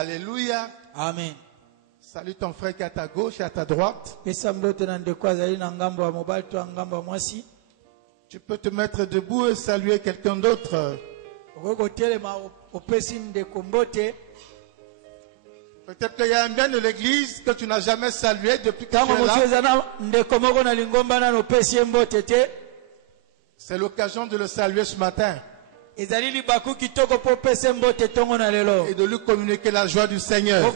Alléluia. Amen. Salut ton frère qui est à ta gauche et à ta droite. Tu peux te mettre debout et saluer quelqu'un d'autre. Peut-être qu'il y a un bien de l'église que tu n'as jamais salué depuis que tu es là. C'est l'occasion de le saluer ce matin. Et de lui communiquer la joie du Seigneur.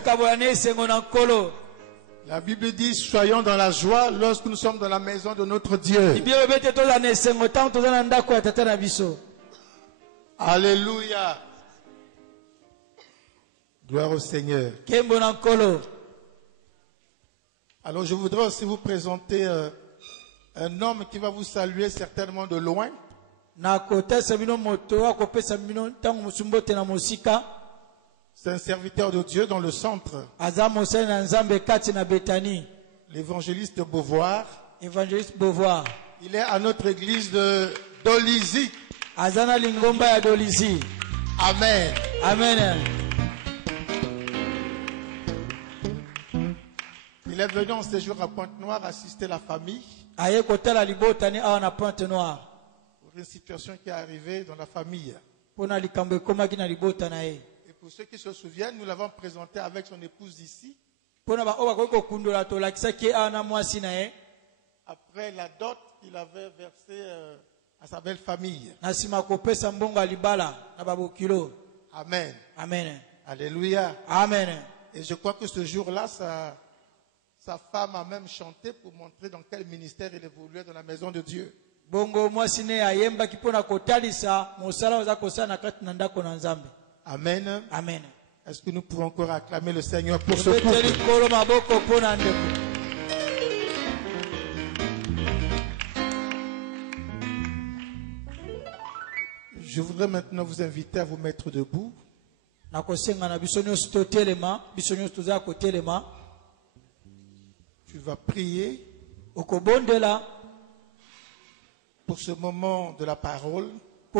La Bible dit, soyons dans la joie lorsque nous sommes dans la maison de notre Dieu. Alléluia. Gloire au Seigneur. Alors je voudrais aussi vous présenter un homme qui va vous saluer certainement de loin. C'est un serviteur de Dieu dans le centre. L'évangéliste Beauvoir. Il est à notre église de Dolisie. Amen. Amen. Il est venu en séjour à Pointe-Noire assister la famille. Pour une situation qui est arrivée dans la famille. Et pour ceux qui se souviennent, nous l'avons présenté avec son épouse ici. Après la dot qu'il avait versée à sa belle famille. Amen. Amen. Alléluia. Amen. Et je crois que ce jour-là, sa femme a même chanté pour montrer dans quel ministère il évoluait dans la maison de Dieu. Amen. Amen. Est-ce que nous pouvons encore acclamer le Seigneur pour ce couple? Je voudrais maintenant vous inviter à vous mettre debout. Tu vas prier pour ce moment de la parole. Tu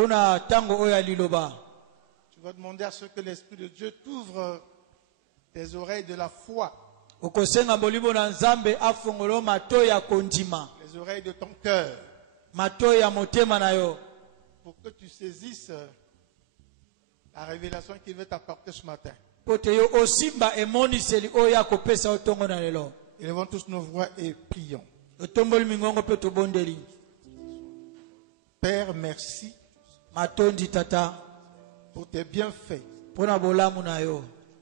vas demander à ce que l'Esprit de Dieu t'ouvre tes oreilles de la foi. Les oreilles de ton cœur. Pour que tu saisisses la révélation qu'il veut t'apporter ce matin. Élevons tous nos voix et prions. Père, merci pour tes bienfaits,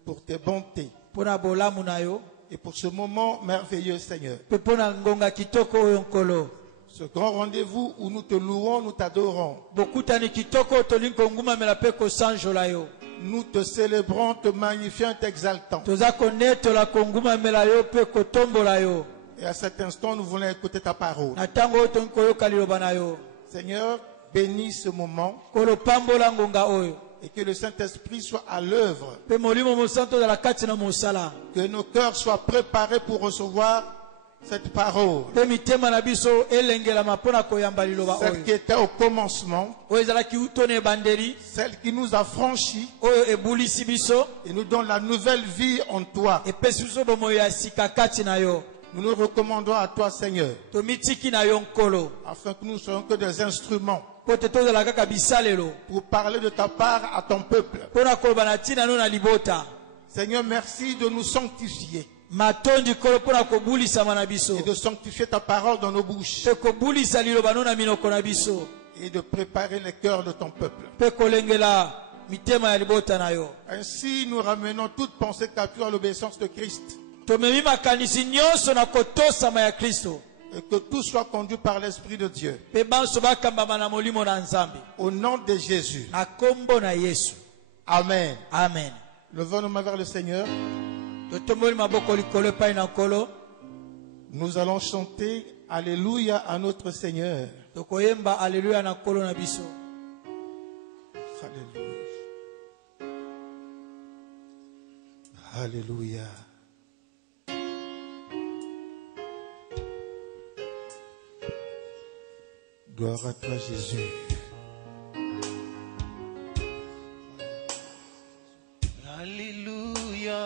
pour tes bontés et pour ce moment merveilleux, Seigneur. Ce grand rendez-vous où nous te louons, nous t'adorons. Nous te célébrons, te magnifions, t'exaltons. Et à cet instant, nous voulons écouter ta parole. Seigneur, bénis ce moment. Et que le Saint-Esprit soit à l'œuvre. Que nos cœurs soient préparés pour recevoir cette parole. Celle qui était au commencement. Celle qui nous a franchis. Et nous donne la nouvelle vie en toi. Nous nous recommandons à toi, Seigneur. Afin que nous soyons que des instruments. Pour parler de ta part à ton peuple. Seigneur, merci de nous sanctifier. Et de sanctifier ta parole dans nos bouches. Et de préparer les cœurs de ton peuple. Ainsi, nous ramenons toute pensée captive à l'obéissance de Christ. Et que tout soit conduit par l'Esprit de Dieu. Au nom de Jésus. Amen. Amen. Levons nos mains vers le Seigneur. Nous allons chanter Alléluia à notre Seigneur. Alléluia. Alléluia. Gloire à toi, Jésus. Alléluia.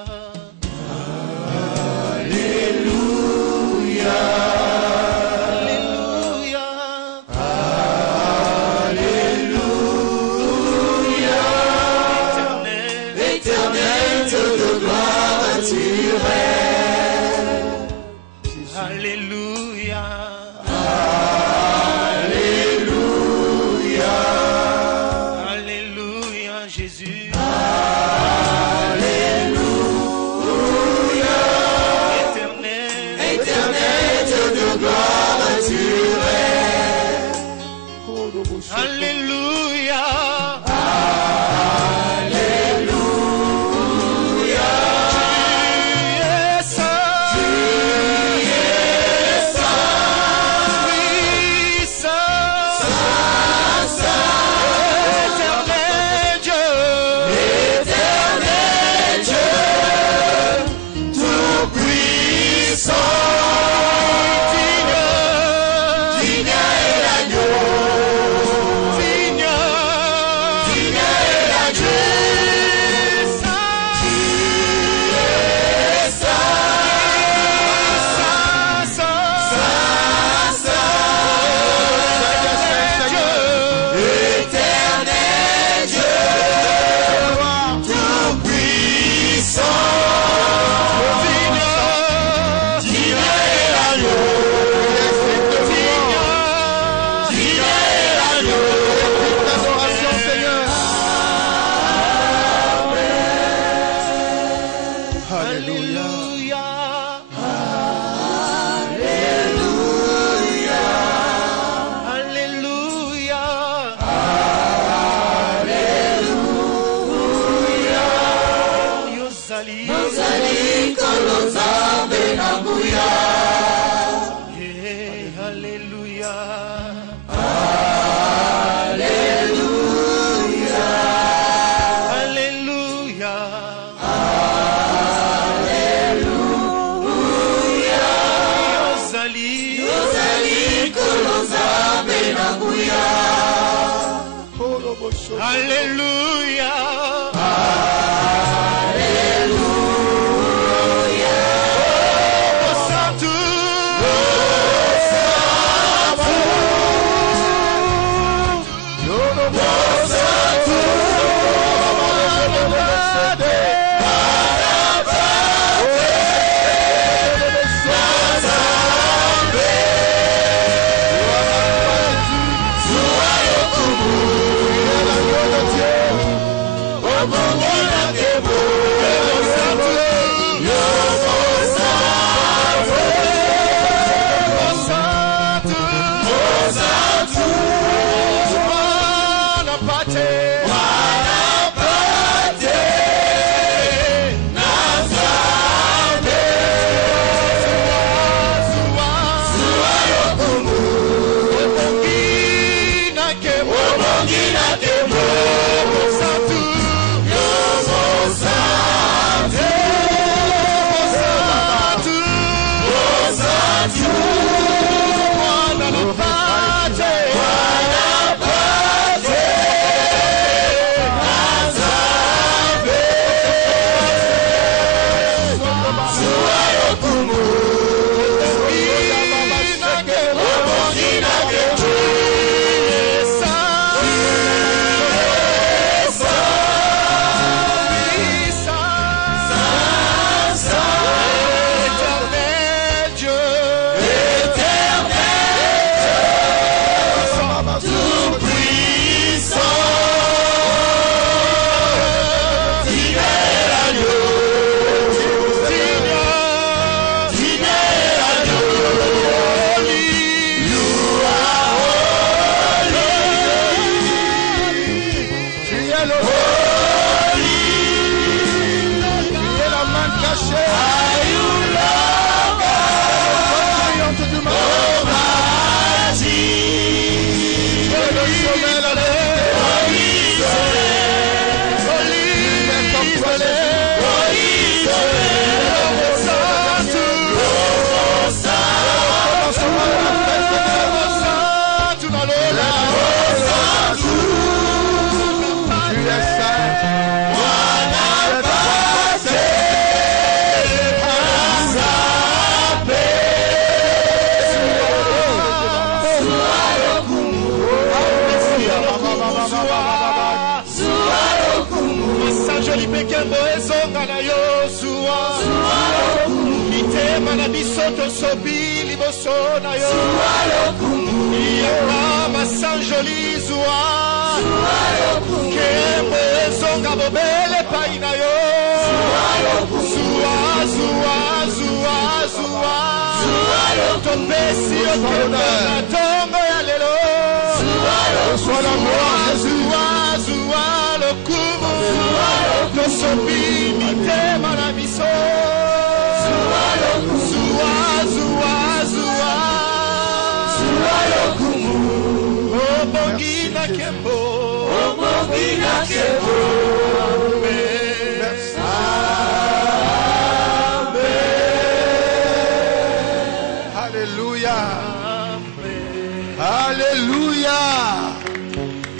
Alléluia.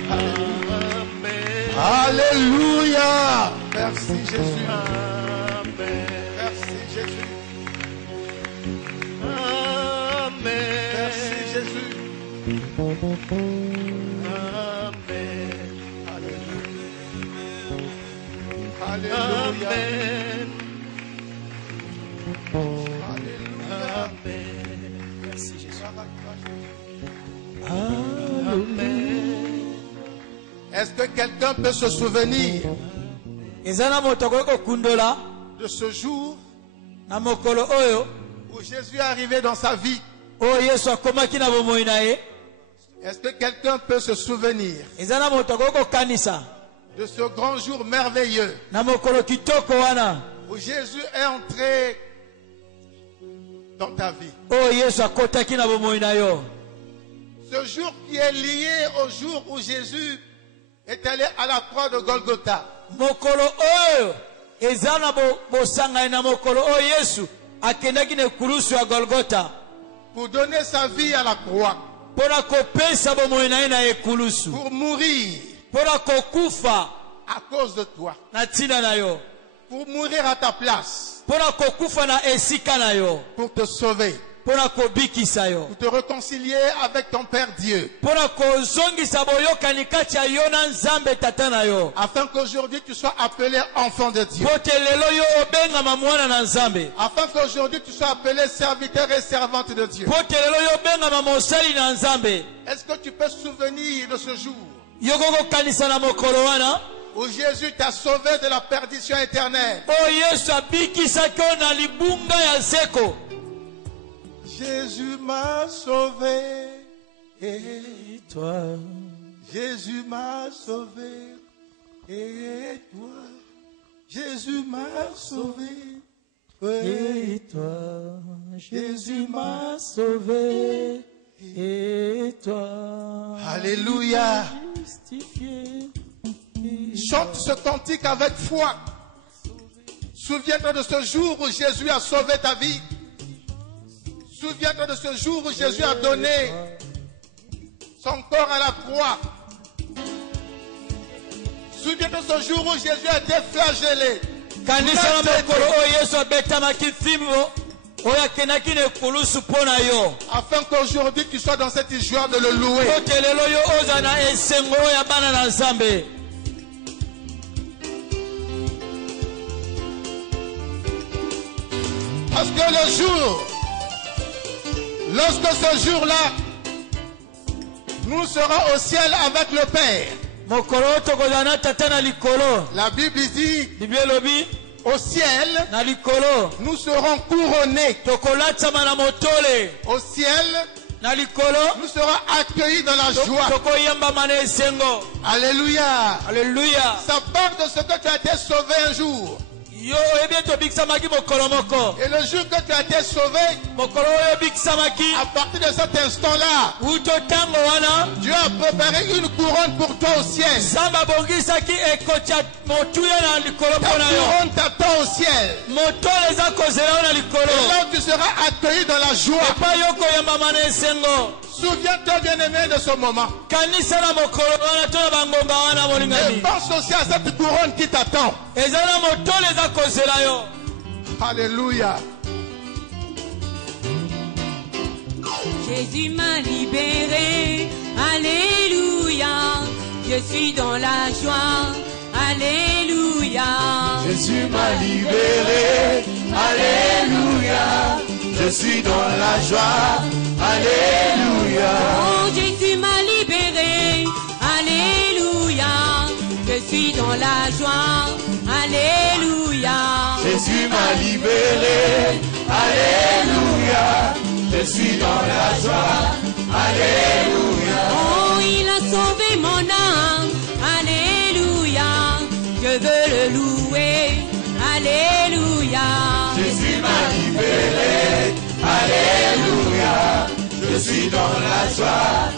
Amen. Alléluia. Merci Jésus. Amen. Merci Jésus. Amen. Merci Jésus. Amen. Alléluia. Alléluia. Amen. Amen. Merci Jésus. Amen. Est-ce que quelqu'un peut se souvenir de ce jour où Jésus est arrivé dans sa vie? Est-ce que quelqu'un peut se souvenir de ce grand jour merveilleux où Jésus est entré dans ta vie? Ce jour qui est lié au jour où Jésus est allé à la croix de Golgotha. Pour donner sa vie à la croix. Pour mourir à cause de toi. Pour mourir à ta place. Pour te sauver. Pour te réconcilier avec ton Père Dieu. Afin qu'aujourd'hui tu sois appelé enfant de Dieu. Afin qu'aujourd'hui tu sois appelé serviteur et servante de Dieu. Est-ce que tu peux te souvenir de ce jour où Jésus t'a sauvé de la perdition éternelle? Jésus m'a sauvé, et toi, Jésus m'a sauvé, et toi, Jésus m'a sauvé, et toi, Jésus m'a sauvé, et toi. Alléluia. Chante ce cantique avec foi. Souviens-toi de ce jour où Jésus a sauvé ta vie. Souviens-toi de ce jour où Jésus a donné son corps à la croix. Souviens-toi de ce jour où Jésus a été flagellé. Afin qu'aujourd'hui tu sois dans cette joie de le louer. Parce que le jour, lorsque ce jour-là, nous serons au ciel avec le Père. La Bible dit, au ciel, nous serons couronnés. Au ciel, nous serons accueillis dans la joie. Alléluia. Alléluia. Ça part de ce que tu as été sauvé un jour. Et le jour que tu as été sauvé, à partir de cet instant-là, Dieu a préparé une couronne pour toi au ciel. Ta couronne t'attend au ciel. Et là tu seras accueilli dans la joie. Souviens-toi, bien-aimé, de ce moment. Et pense aussi à cette couronne qui t'attend. Alléluia. Jésus m'a libéré. Alléluia. Je suis dans la joie. Alléluia. Jésus m'a libéré. Alléluia. Je suis dans la joie. Alléluia. Oh, Jésus m'a libéré. Alléluia. Je suis dans la joie. Alléluia. Jésus m'a libéré. Alléluia. Je suis dans la joie. Alléluia. Oh, il a sauvé mon âme. Alléluia. Je veux le louer. Alléluia. Jésus m'a libéré. Alléluia. Je suis dans la joie.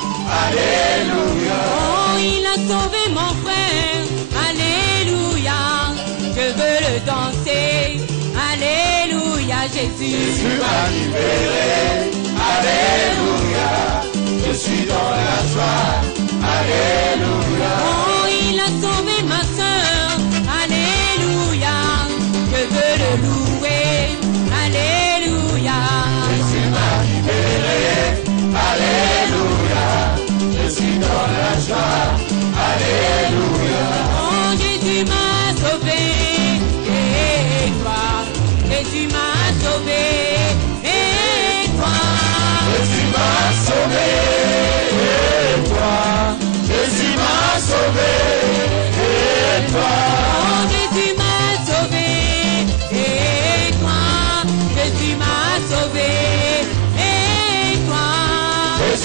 Alléluia. Oh, il a sauvé mon frère. Alléluia. Je veux le danser. Alléluia, Jésus. Jésus m'a libéré. Alléluia. Je suis dans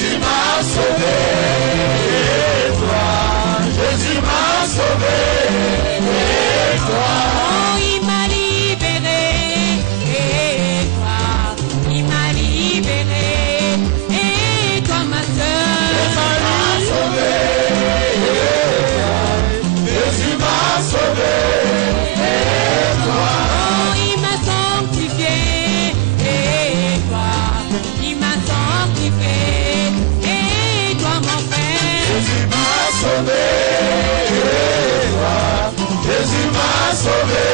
Jésus m'a sauvé. Et toi, Jésus m'a sauvé. Et toi, Oh, il m'a libéré. Et toi, il m'a libéré. Et toi, ma soeur. Jésus m'a sauvé. Oh, il m'a sanctifié. Et toi, il m'a sanctifié. Et toi, mon frère. Jésus m'a sauvé. Jésus m'a sauvé.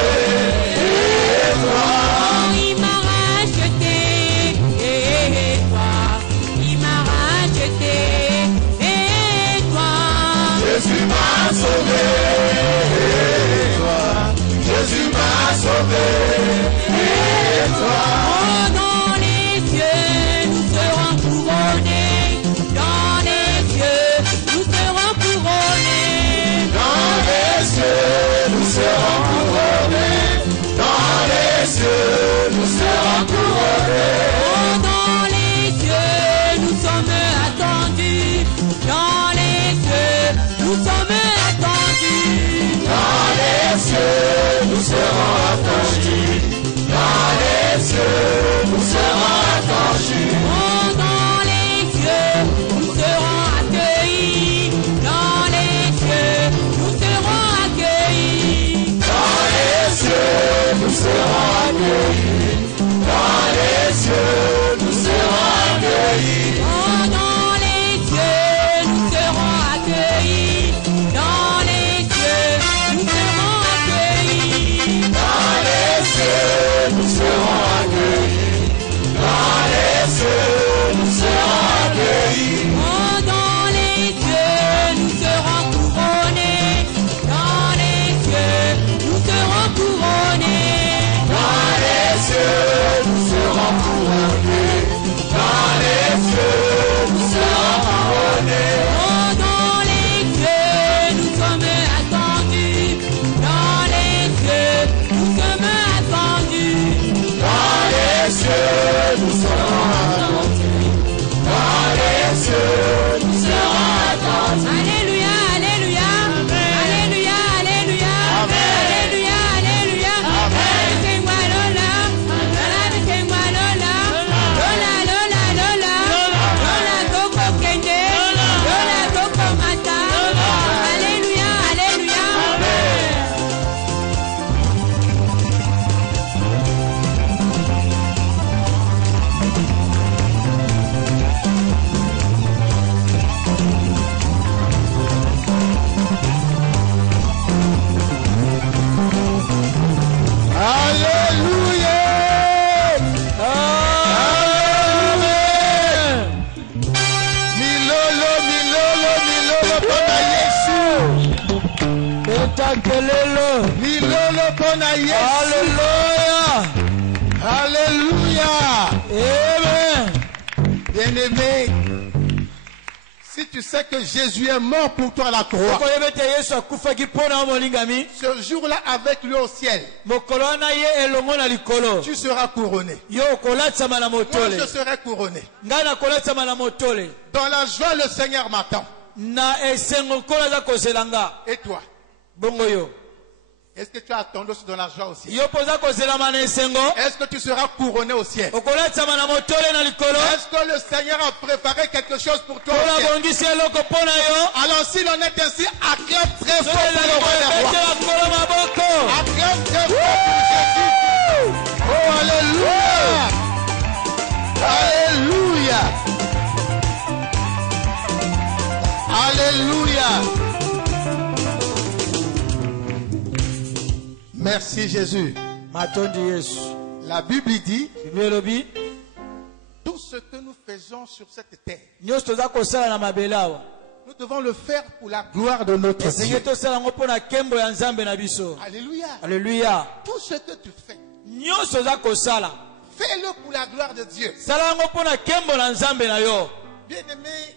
Oh, il m'a racheté. Et toi, il m'a racheté. Et toi. Jésus m'a sauvé. Jésus m'a sauvé. Oh, dans les cieux, nous serons couronnés. Dans les cieux, nous serons couronnés. Dans les cieux, nous serons couronnés. Dans les cieux, nous serons couronnés. Oh, dans les cieux, nous sommes attendus. Dans les cieux, nous sommes attendus. Dans les cieux, nous serons attendus. Dans les cieux, nous serons attendus. Oh, dans les cieux, nous serons accueillis. Dans les cieux, nous serons accueillis. Dans les cieux, nous serons accueillis. Dans les cieux, nous serons accueillis. Oh, dans les cieux, nous serons accueillis. Dans les cieux, nous serons accueillis. Dans les cieux, nous serons accueillis. Dans les cieux, nous serons accueillis. Oh, dans les cieux, nous serons couronnés. Dans les cieux, nous serons couronnés. Dans les cieux, nous serons couronnés. Dans les cieux, nous serons couronnés. Oh, dans les cieux, nous sommes attendus. Dans les cieux, nous sommes attendus. Dans les cieux, nous serons attendus. Dans les cieux, nous serons attendus. Alléluia, alléluia. Alléluia, alléluia. Alléluia, alléluia. Laissez-moi Lola. Lola, laissez-moi Lola. Lola, Lola, Lola. Lola, Coco Kende. Lola, Coco Mata. Alléluia, alléluia. Alléluia. Amen. Milolo, milolo, milolo pona Yesu. Etakelelo. Milolo pona Yesu. Alléluia. Alléluia. Amen. Bien-aimé, si tu sais que Jésus est mort pour toi à la croix, Okoyebete Yesu akufaki mpona molingami. ce jour-là avec lui au ciel, Mokolo wana ye elongo na likolo. tu seras couronné. Yo okolatisama na Moi, motole. je serai couronné. Ngai nakolatisama na motole. Dans la joie, le Seigneur m'attend. Na esengo nkolo aza kozela nga. Et toi, Bongo yo. est-ce que tu as attendu aussi dans la joie aussi? Yo poza kozelama na esengo. Est-ce que tu seras couronné au ciel? Okolatisama na motole na likolo. Est-ce que le Seigneur a préparé quelque chose pour toi au Ola ciel? bongisi eloko mpona yo. Alors s'il en est ainsi, acclame très fort Soki pour le ezali roi des rois. koyebetela nkolo maboko. Acclame très fort pour Jésus. Oh, alléluia. Alléluia. Alléluia. Merci Jésus. Matondi Yesu. La Bible dit, Biblia elobi tout ce que nous faisons sur cette terre, nyonso toza kosala na mabele awa. nous devons le faire pour la gloire de notre Esengi Dieu. tosala yango mpo na nkembo ya Nzambe na biso. Alléluia. Alleluya. Tout ce que tu fais, Nyonso toza kosala. fais-le pour la gloire de Dieu. Sala yango mpo na nkembo na Nzambe na yo. Bien-aimé,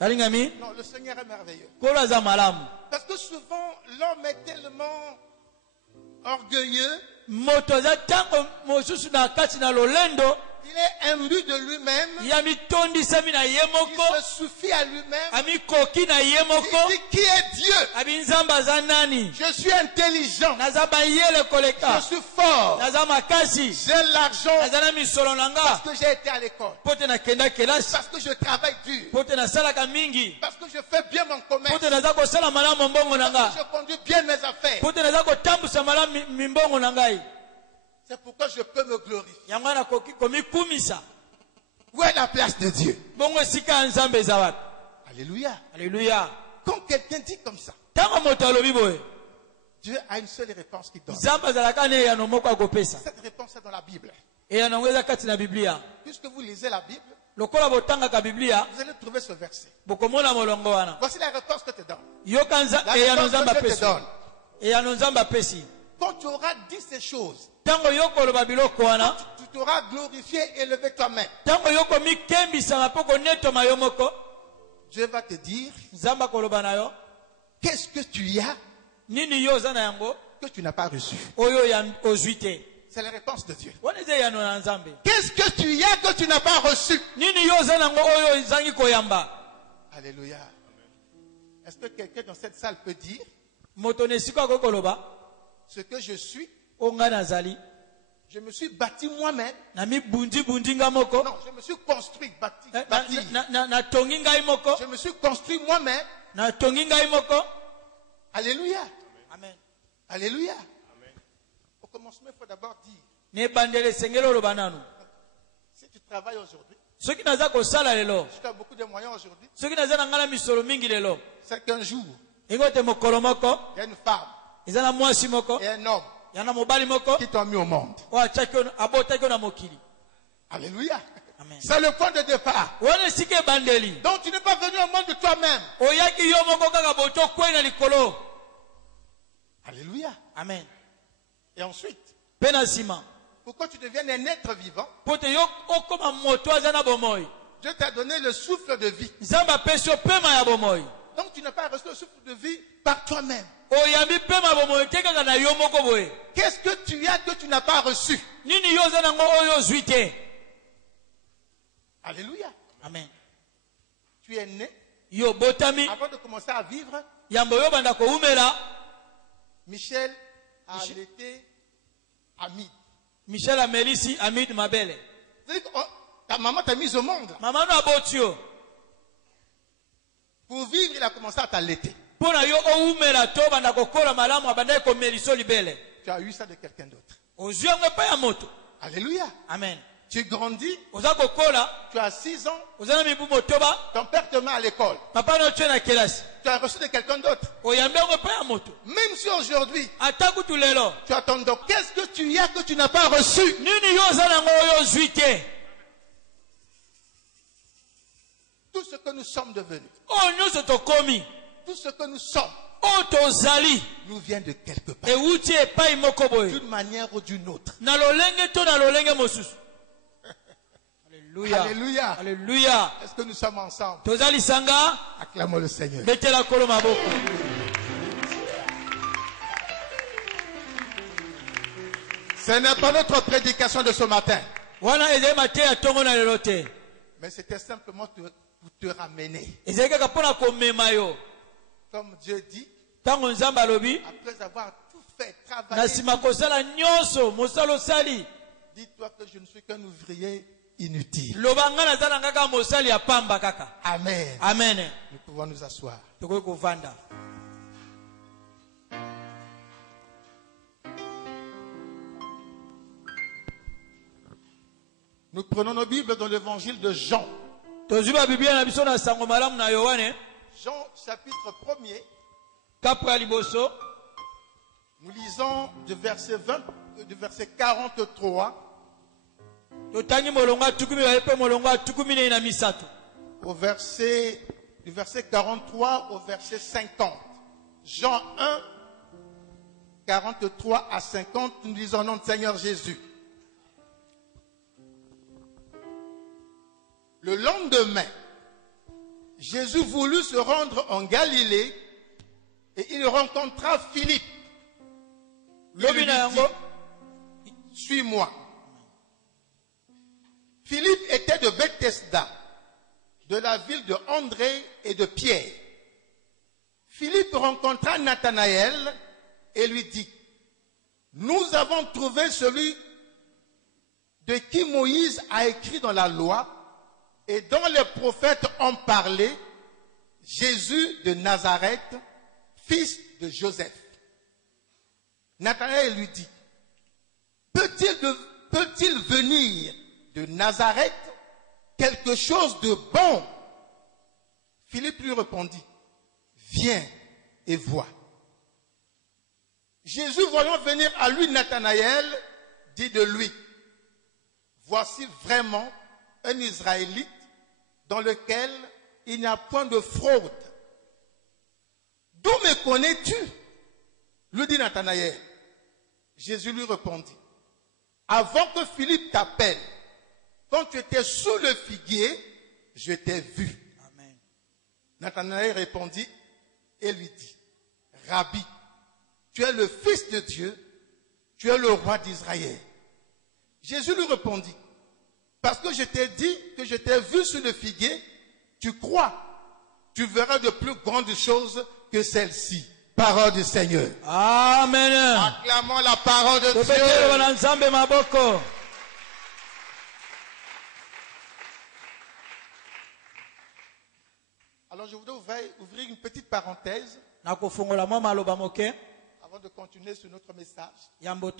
Kalingami, non, le Seigneur est merveilleux. nkolo aza malamu. Parce que souvent, l'homme est tellement orgueilleux Moto aza ntango mosusu na kati na lolendo Il est imbu de lui-même. Il se suffit à lui-même. Il dit qui est Dieu. Je suis intelligent. Je suis fort. J'ai l'argent parce que j'ai été à l'école. Parce que je travaille dur. Parce que je fais bien mon commerce. Parce que je conduis bien mes affaires. C'est pourquoi je peux me glorifier. Où est la place de Dieu? Alléluia. Alléluia. Quand quelqu'un dit comme ça, Dieu a une seule réponse qui donne. Cette réponse est dans la Bible. Puisque vous lisez la Bible, vous allez trouver ce verset. Voici la réponse que te donne. La réponse que Dieu te donne. Quand tu auras dit ces choses, tu t'auras glorifié et élevé toi-même. Dieu va te dire, qu'est-ce que tu as que tu n'as pas reçu? C'est la réponse de Dieu. Qu'est-ce que tu as que tu n'as pas reçu? Alléluia. Est-ce que quelqu'un dans cette salle peut dire ce que je suis? Je me suis bâti moi-même. Non, je me suis construit, bâti. Je me suis construit moi-même. Alléluia. Amen. Alléluia. Amen. Au commencement, il faut d'abord dire. Si tu travailles aujourd'hui, si tu as beaucoup de moyens aujourd'hui, c'est qu'un jour, il y a une femme et un homme qui t'ont mis au monde. Alléluia. C'est le point de départ. Donc tu n'es pas venu au monde de toi-même. Alléluia. Amen. Et ensuite, pourquoi tu deviens un être vivant? Dieu t'a donné le souffle de vie. Donc tu n'as pas reçu le souffle de vie par toi-même. Qu'est-ce que tu as que tu n'as pas reçu? Alléluia. Amen. Tu es né. Avant de commencer à vivre, Michel a allaité Hamid. Michel a Mélissi Hamid Mabele. Ta maman t'a mise au monde. Pour vivre, il a commencé à t'allaiter. Tu as eu ça de quelqu'un d'autre. Alléluia. Amen. Tu grandis. Tu as 6 ans. Ton père te met à l'école. Tu as reçu de quelqu'un d'autre. Même si aujourd'hui, tu as ton don. Qu'est-ce que tu as que tu n'as pas reçu? Tout ce que nous sommes devenus. Tout ce que nous sommes. Nous vient de quelque part. D'une manière ou d'une autre. Alléluia. Alléluia. Alléluia. Est-ce que nous sommes ensemble? Acclamons le Seigneur. Ce n'est pas notre prédication de ce matin. Mais c'était simplement pour te ramener. Comme Dieu dit, après avoir tout fait, travaillé, dis-toi que je ne suis qu'un ouvrier inutile. Amen. Amen. Nous pouvons nous asseoir. Nous prenons nos Bibles dans l'évangile de Jean. Jean chapitre 1er. Nous lisons du verset 43 du verset 43 au verset 50. Jean 1, 43 à 50, nous lisons au nom du Seigneur Jésus. Le lendemain, Jésus voulut se rendre en Galilée et il rencontra Philippe. Il lui dit, suis-moi. Philippe était de Bethesda, de la ville de André et de Pierre. Philippe rencontra Nathanaël et lui dit, nous avons trouvé celui de qui Moïse a écrit dans la loi et dont les prophètes ont parlé, Jésus de Nazareth, fils de Joseph. Nathanaël lui dit, peut-il venir de Nazareth quelque chose de bon? Philippe lui répondit, viens et vois. Jésus, voyant venir à lui Nathanaël, dit de lui, voici vraiment un Israélite dans lequel il n'y a point de fraude. D'où me connais-tu? Lui dit Nathanaël. Jésus lui répondit, avant que Philippe t'appelle, quand tu étais sous le figuier, je t'ai vu. Amen. Nathanaël répondit et lui dit, Rabbi, tu es le Fils de Dieu, tu es le roi d'Israël. Jésus lui répondit, parce que je t'ai dit que je t'ai vu sous le figuier, tu crois, tu verras de plus grandes choses que celles-ci. Parole du Seigneur. Amen. Acclamons la parole de Dieu. Alors je voudrais ouvrir une petite parenthèse avant de continuer sur notre message. Vous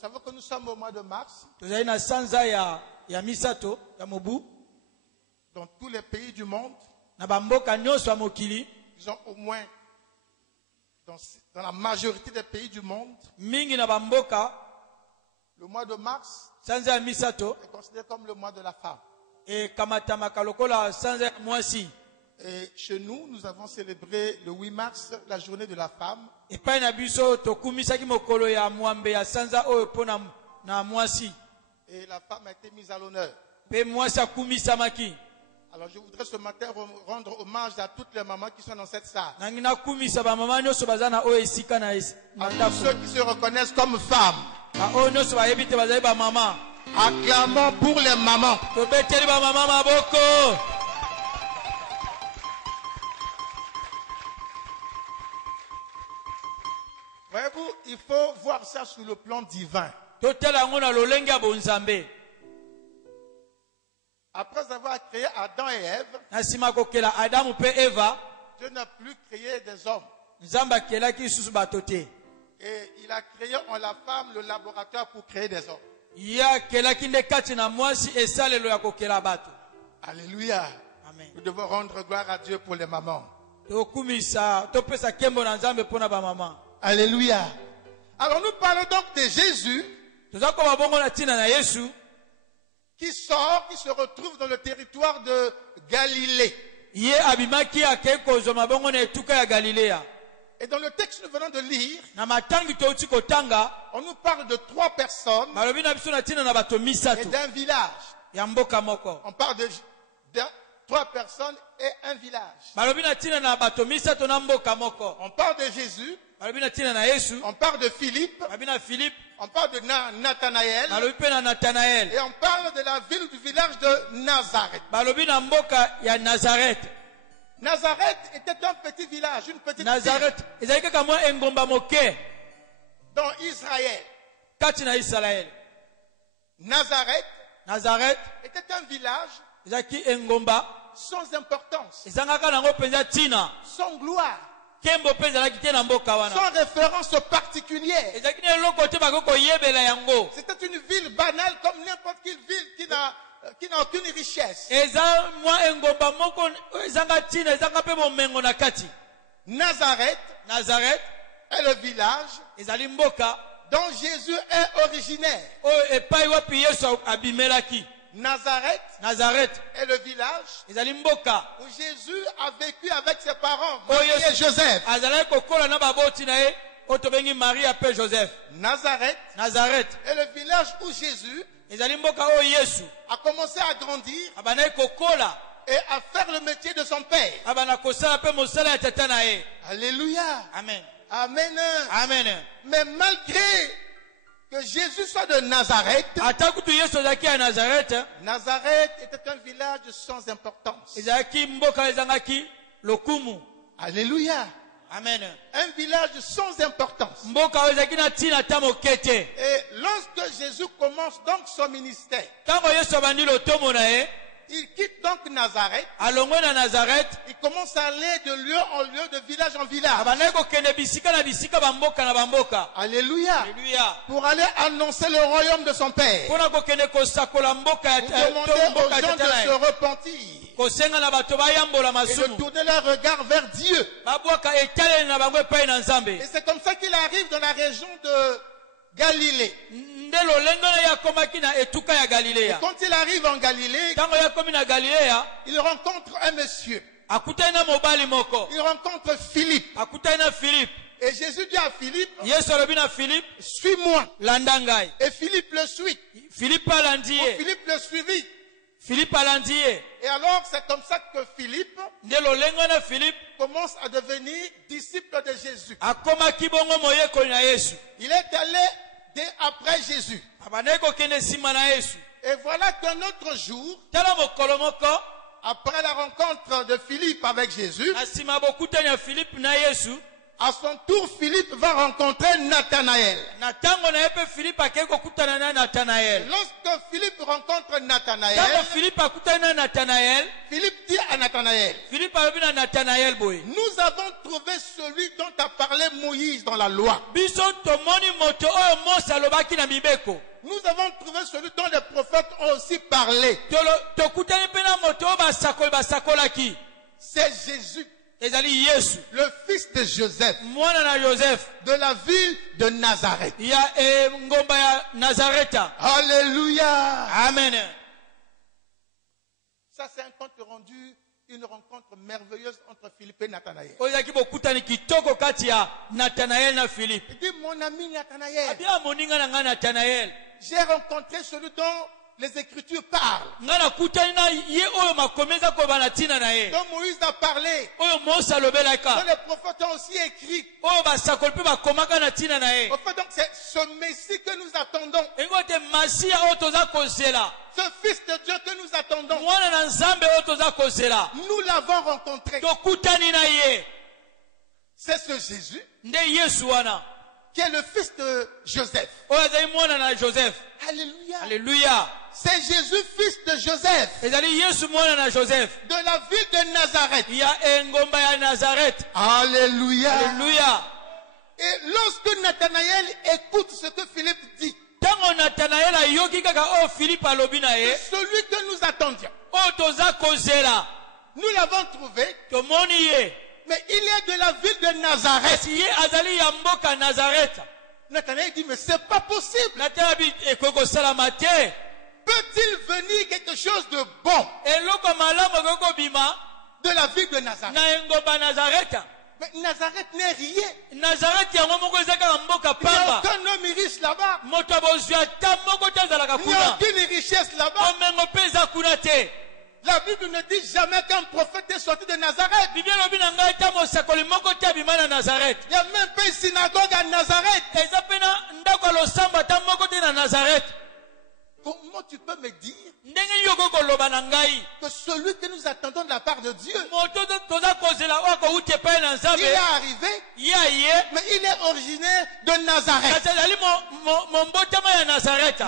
savez que nous sommes au mois de mars. Dans tous les pays du monde, disons au moins dans la majorité des pays du monde, le mois de mars est considéré comme le mois de la femme. Et chez nous, nous avons célébré le 8 mars, la journée de la femme. Et la femme a été mise à l'honneur. Alors je voudrais ce matin rendre hommage à toutes les mamans qui sont dans cette salle. À tous ceux qui se reconnaissent comme femmes. Acclamons pour les mamans. Voyez-vous, il faut voir ça sur le plan divin. Après avoir créé Adam et Ève, Dieu n'a plus créé des hommes. Et il a créé en la femme le laboratoire pour créer des hommes. Alléluia. Amen. Nous devons rendre gloire à Dieu pour les mamans. Alléluia. Alors nous parlons donc de Jésus qui sort, qui se retrouve dans le territoire de Galilée. Et dans le texte que nous venons de lire, on nous parle de 3 personnes et d'un village. On parle de 3 personnes et un village. On parle de Jésus. On parle de Philippe. On parle de Nathanaël. Et on parle de la ville ou du village de Nazareth. Nazareth était un petit village, une petite ville dans Israël. Nazareth était un village sans importance, sans gloire, sans référence particulière. C'était une ville banale comme n'importe quelle ville qui n'a aucune richesse. Nazareth est le village dont Jésus est originaire. Nazareth est le village où Jésus a vécu avec ses parents, Marie et Joseph. Nazareth est le village où Jésus a commencé à grandir et à faire le métier de son père. Alléluia. Amen. Amen. Amen. Mais malgré que Jésus soit de Nazareth. Nazareth était un village sans importance. Alléluia. Amen. Un village sans importance. Et lorsque Jésus commence donc son ministère, il quitte donc Nazareth. Il commence à aller de lieu en lieu, de village en village. Alléluia. Pour aller annoncer le royaume de son Père. Pour demander aux gens de se repentir. Et de tourner leur regard vers Dieu. Et c'est comme ça qu'il arrive dans la région de Galilée. Et quand il arrive en Galilée, il rencontre un monsieur. Il rencontre Philippe. Et Jésus dit à Philippe, suis-moi. Et Philippe le suit. Philippe le suivit. Et alors c'est comme ça que Philippe commence à devenir disciple de Jésus. Il est allé dès après Jésus. Et voilà qu'un autre jour, après la rencontre de Philippe avec Jésus, à son tour, Philippe va rencontrer Nathanaël. Lorsque Philippe rencontre Nathanaël, Philippe dit à Nathanaël, nous avons trouvé celui dont a parlé Moïse dans la loi. Nous avons trouvé celui dont les prophètes ont aussi parlé. C'est Jésus, le fils de Joseph, de la ville de Nazareth. Alléluia. Amen. Ça, c'est un compte rendu, une rencontre merveilleuse entre Philippe et Nathanaël. Il dit, mon ami Nathanaël, j'ai rencontré celui dont les Écritures parlent. Dont Moïse a parlé. Dont les prophètes ont aussi écrit. En fait, donc, c'est ce Messie que nous attendons. Ce Fils de Dieu que nous attendons. Nous l'avons rencontré. C'est ce Jésus qui est le fils de Joseph. Alléluia. Alléluia. C'est Jésus, fils de Joseph. De la ville de Nazareth. Alléluia. Alléluia. Et lorsque Nathanaël écoute ce que Philippe dit, c'est celui que nous attendions. Nous l'avons trouvé. Mais il est de la ville de Nazareth. Nathanaël dit, mais c'est pas possible. Peut-il venir quelque chose de bon de la ville de Nazareth? Mais Nazareth n'est rien. Il n'y a aucun homme riche là-bas. Il n'y a aucune richesse là-bas. La Bible ne dit jamais qu'un prophète est sorti de Nazareth. Il n'y a même pas une synagogue à Nazareth. Comment tu peux me dire que celui que nous attendons de la part de Dieu, il est arrivé, mais il est originaire de Nazareth?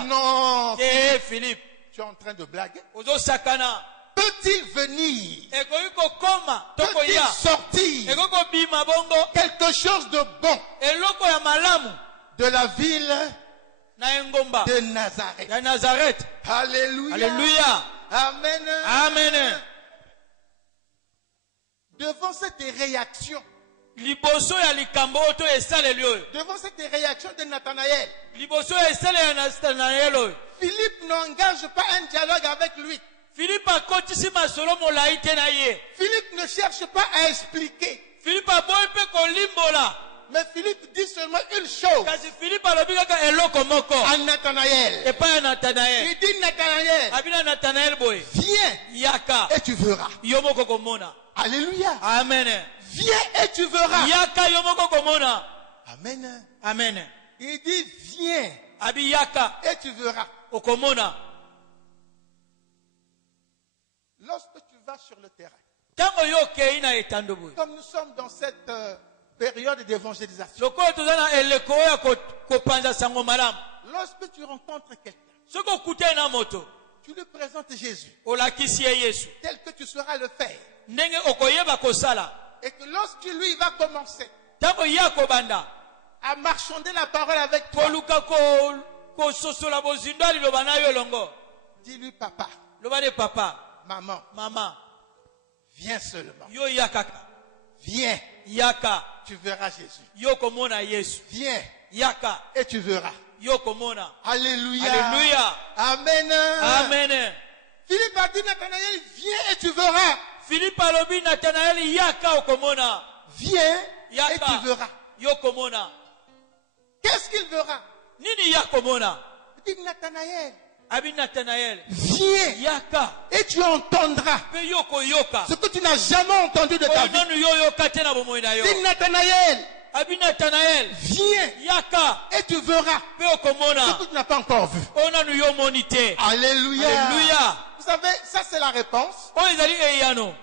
Non, Philippe, tu es en train de blaguer. Peut-il venir? Peut-il sortir quelque chose de bon de la ville de Nazareth? Alléluia. Alléluia. Amen. Amen. Devant cette réaction, devant cette réaction de Nathanaël, Philippe n'engage pas un dialogue avec lui. Philippe ne cherche pas à expliquer. Mais Philippe dit seulement une chose à Nathanaël. Il dit, Nathanaël, viens et tu verras. Alléluia. Amen. Viens et tu verras. Amen. Il dit, viens Abiyaka. Et tu verras. Okomona. Lorsque tu vas sur le terrain, Tango yo keina etandobu. comme nous sommes dans cette période d'évangélisation, Lokola tozana eleko ya kopanza sango malamu. lorsque tu rencontres quelqu'un, Soko kute na moto. tu lui présentes Jésus, Olakisi ye Yesu. tel que tu sauras le faire. Ndenge okoyeba kosala. Et que lorsque lui va commencer Tango ya kobanda. à marchander la parole avec toi, Koluka ko sosola bozindo ali loba na yo longo. dis-lui, papa, Loba de papa. maman, Mama. viens seulement. Yo yakaka. Viens, Yaka. tu verras Jésus. Yo komona Yesu. Viens Yaka. et tu verras. Yo komona. Alléluia. Alléluia. Amen. Amen. Philippe a dit, Nathanaël, viens et tu verras. Philippe alobi Nathanael yaka okomona. Viens et Yaka. tu verras. Yo komona. Qu'est-ce qu'il verra? Nini yakomona? Il dit, Nathanaël, Abi Nathanael. viens Yaka. et tu entendras Pe yoko yoka. ce que tu n'as jamais entendu de ta vie. Onanu yo yoka tena bomoi na yo. Dis, Nathanaël, Abi Nathanael. viens Yaka. et tu verras Pe ce okomona. que tu n'as pas encore vu. Onanu yo monite. Alléluia. Alléluia. Vous savez, ça c'est la réponse. O ezali eyano.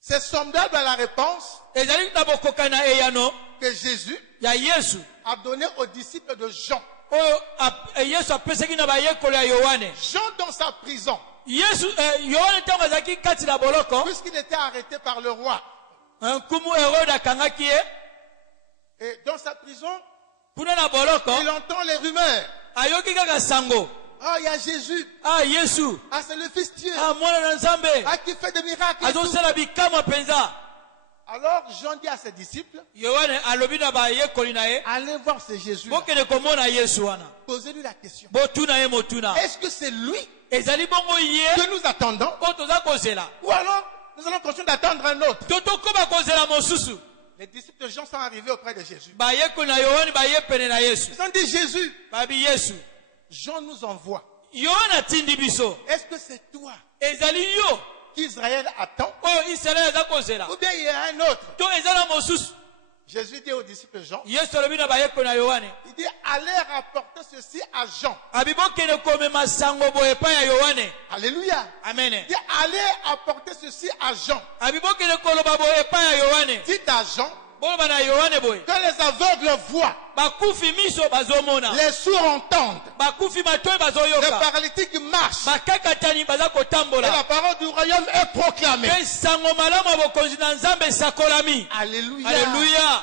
C'est semblable à la réponse Ezali na bokoka na eyano. que Jésus Ya Yesu. a donnée aux disciples de Jean. Oyo Yesu apesaki na bayekolo ya Yohane. Jean dans sa prison, Yesu Yohane ntango azalaki kati na boloko. puisqu'il était arrêté par le roi. Nkumu Herode akangaki ye. Et dans sa prison, Kuna na boloko. il entend les rumeurs. Ayoki kaka sango. Ah, il y a Jésus. Ah Yesu. Ah, c'est le Fils de Dieu. Ah mwana na Nzambe. Ah, qui fait des miracles. et tout. Azosala bikamwa penza. Alors, Jean dit à ses disciples, Yohane alobi na bayekoli na ye. allez voir ce Jésus. Bokende komona Yesu wana. Posez-lui la question. Botuna ye motuna. Est-ce que c'est lui Ezali bongo ye. que nous attendons? O toza kozela. Ou alors, nous allons continuer d'attendre un autre. Totokoba kozela mosusu. Les disciples de Jean sont arrivés auprès de Jésus. Bayekoli na Yohane baye pene na Yesu. Ils ont dit, Jésus, Babi Yesu. Jean nous envoie. Yohane atindi biso. Est-ce que c'est toi Ezali yo. qu'Israël attend? Oyo Israel aza kozela. Ou bien il y a un autre? To ezala mosusu. Jésus dit aux disciples Jean, Yesu alobi na bayekoli na Yohane. il dit, allez rapporter ceci à Jean. Abi bokende komema sango boye epai ya Yohane. Alléluia. Amen. Il dit, allez apporter ceci à Jean. Abi bokende koloba boye epai ya Yohane. Dites à Jean Boloba na Yohane boye. que les aveugles voient, Bakufi miso bazomona. les sourds entendent, Bakufi matoyi les bazoyoka. paralytiques marchent, Bakakatani baza et la kotambola. parole du royaume est proclamée. Pe sango malamu ya bokonzi na Nzambe esakolami. Alléluia. Alléluia.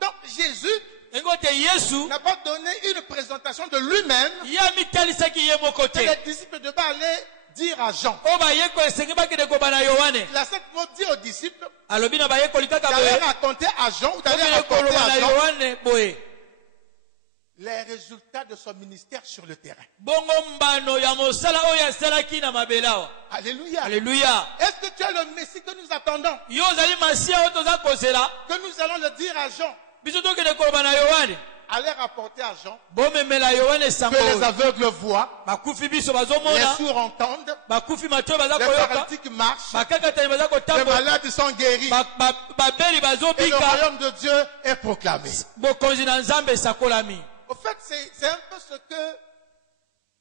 Donc Jésus Engote Yesu n'a pas donné une présentation de lui-même. ya mitalisaki ye moko Et te. les disciples devaient aller dire à Jean. O bayeko esengi bakende koba na Yohane. La Sainte Maud dit aux disciples Alobi na bayekoli kaka d'aller boye. raconter à Jean ou d'aller Okende raconter koloba à na Jean Yohane boye. les résultats de son ministère sur le terrain. Bongo mbano ya mosala oyo asalaki na mabele awa. Alléluia. Alléluia. Est-ce que tu es le Messie que nous attendons? Yo ozali masiya oyo toza kozela. Que nous allons le dire à Jean. Biso tokende koloba na Yohane. Allez rapporter à Jean Bomemela Yohane sango que les oyo. aveugles voient, Bakufi biso les bazomona. sourds entendent, Bakufi matoyi baza les koyoka. paralytiques marchent, Bakakatani baza les kotambola. malades sont guéris Babeli et le bazobika. royaume de Dieu est proclamé. Bokonzi na Nzambe esakolami. Au fait, c'est un peu ce que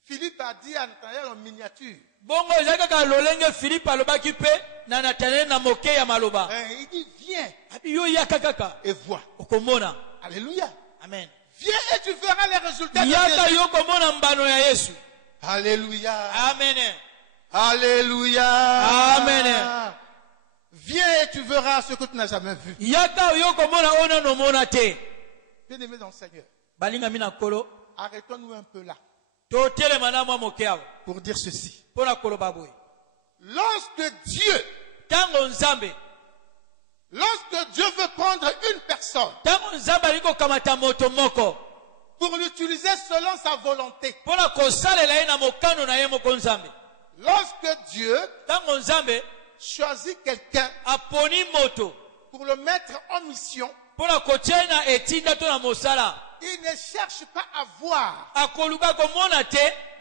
Philippe a dit à Nathanaël en miniature. Bongo ezali kaka lolenge Philippe alobaki pe na Nathanael na moke ya maloba. Il dit, viens Abi yo yaka kaka. et vois. Okomona. Alléluia. Amen. Viens et tu verras les résultats de Yaka Jésus. yo komona mbano ya Yesu. Alléluia. Amen. Alléluia. Amen. Viens et tu verras ce que tu n'as jamais vu. Yaka yo komona ona no mona te. Bien-aimés dans le Seigneur, Balinga mina kolo. arrêtons-nous un peu là To telema mwa moke awa. pour dire ceci. Pona koloba boye. Lorsque Dieu veut prendre une personne Tango Nzambe aliko kamata moto moko. pour l'utiliser selon sa volonté, Pona kosalela ye na mokano na ye moko Nzambe. lorsque Dieu Tango Nzambe choisit quelqu'un aponi moto. pour le mettre en mission, Pona kotia na etinda to na mosala. il ne cherche pas à voir Akoluka komona te.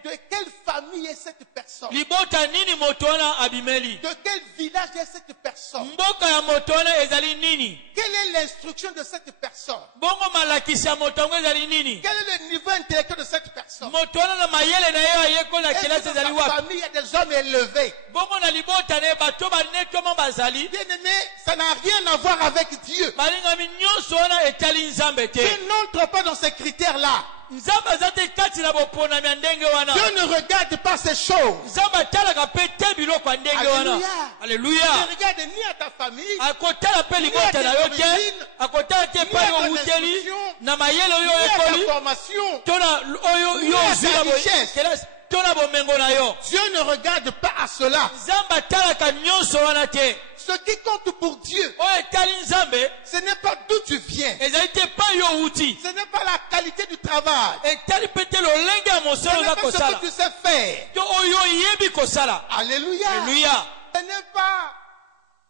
de quelle famille est cette personne? libota nini moto wana abimeli? De quel village est cette personne? Mboka ya moto wana ezali nini? Quelle est l'instruction de cette personne? Bongo malakisi ya moto yango ezali nini? Quel est le niveau intellectuel de cette personne? Moto wana na mayele na yo ayeko na kelasi ezali Dans sa wapi? famille, il y a des hommes élevés. Bongo na libota ne bato banetomo bazali. Bien aimé, ça n'a rien à voir avec Dieu. Balingami nyonso wana etali nzambe te. Dieu n'entre pas dans ces critères-là. Nzambe azate kati na boponami ya ndenge wana. Dieu ne regarde pas ces choses. Nzambe atalaka pe te biloko ya ndenge wana. Alléluia. Alléluia. Ne regarde ni à ta famille, Akotala pe libota na yo te. Akotala te pa yo uteli na mayele oyo ni à ekoli. ta formation. Tona oyo yo à ta zila bo richesse. kelasi. Tona bomengo na yo. Dieu ne regarde pas à cela. Nzambe atalaka nyonso wana te. Ce qui compte pour Dieu, Oyo etali nzambe ce n'est pas d'où tu viens. ezali te pa yo uti. Ce n'est pas la qualité du travail. Etali pe te lolenge ya Ce mosala n'est oza pas ce kosala. que tu sais faire. To oyo oyebi kosala. Alléluia. Alléluia. Ce n'est pas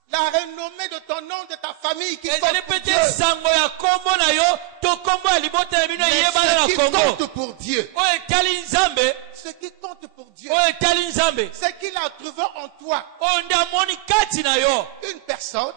la renommée de ton nom, de ta famille qui compte ezali pour pe Dieu. te sango ya kombo na yo to kombo ya libota na bino Mais eyebana ce na qui kongo. compte pour Dieu, Oyo etali nzambe, ce qui compte pour Dieu, oyo etali nzambe, c'est qu'il a trouvé en toi oyo nde amoni kati na yo une personne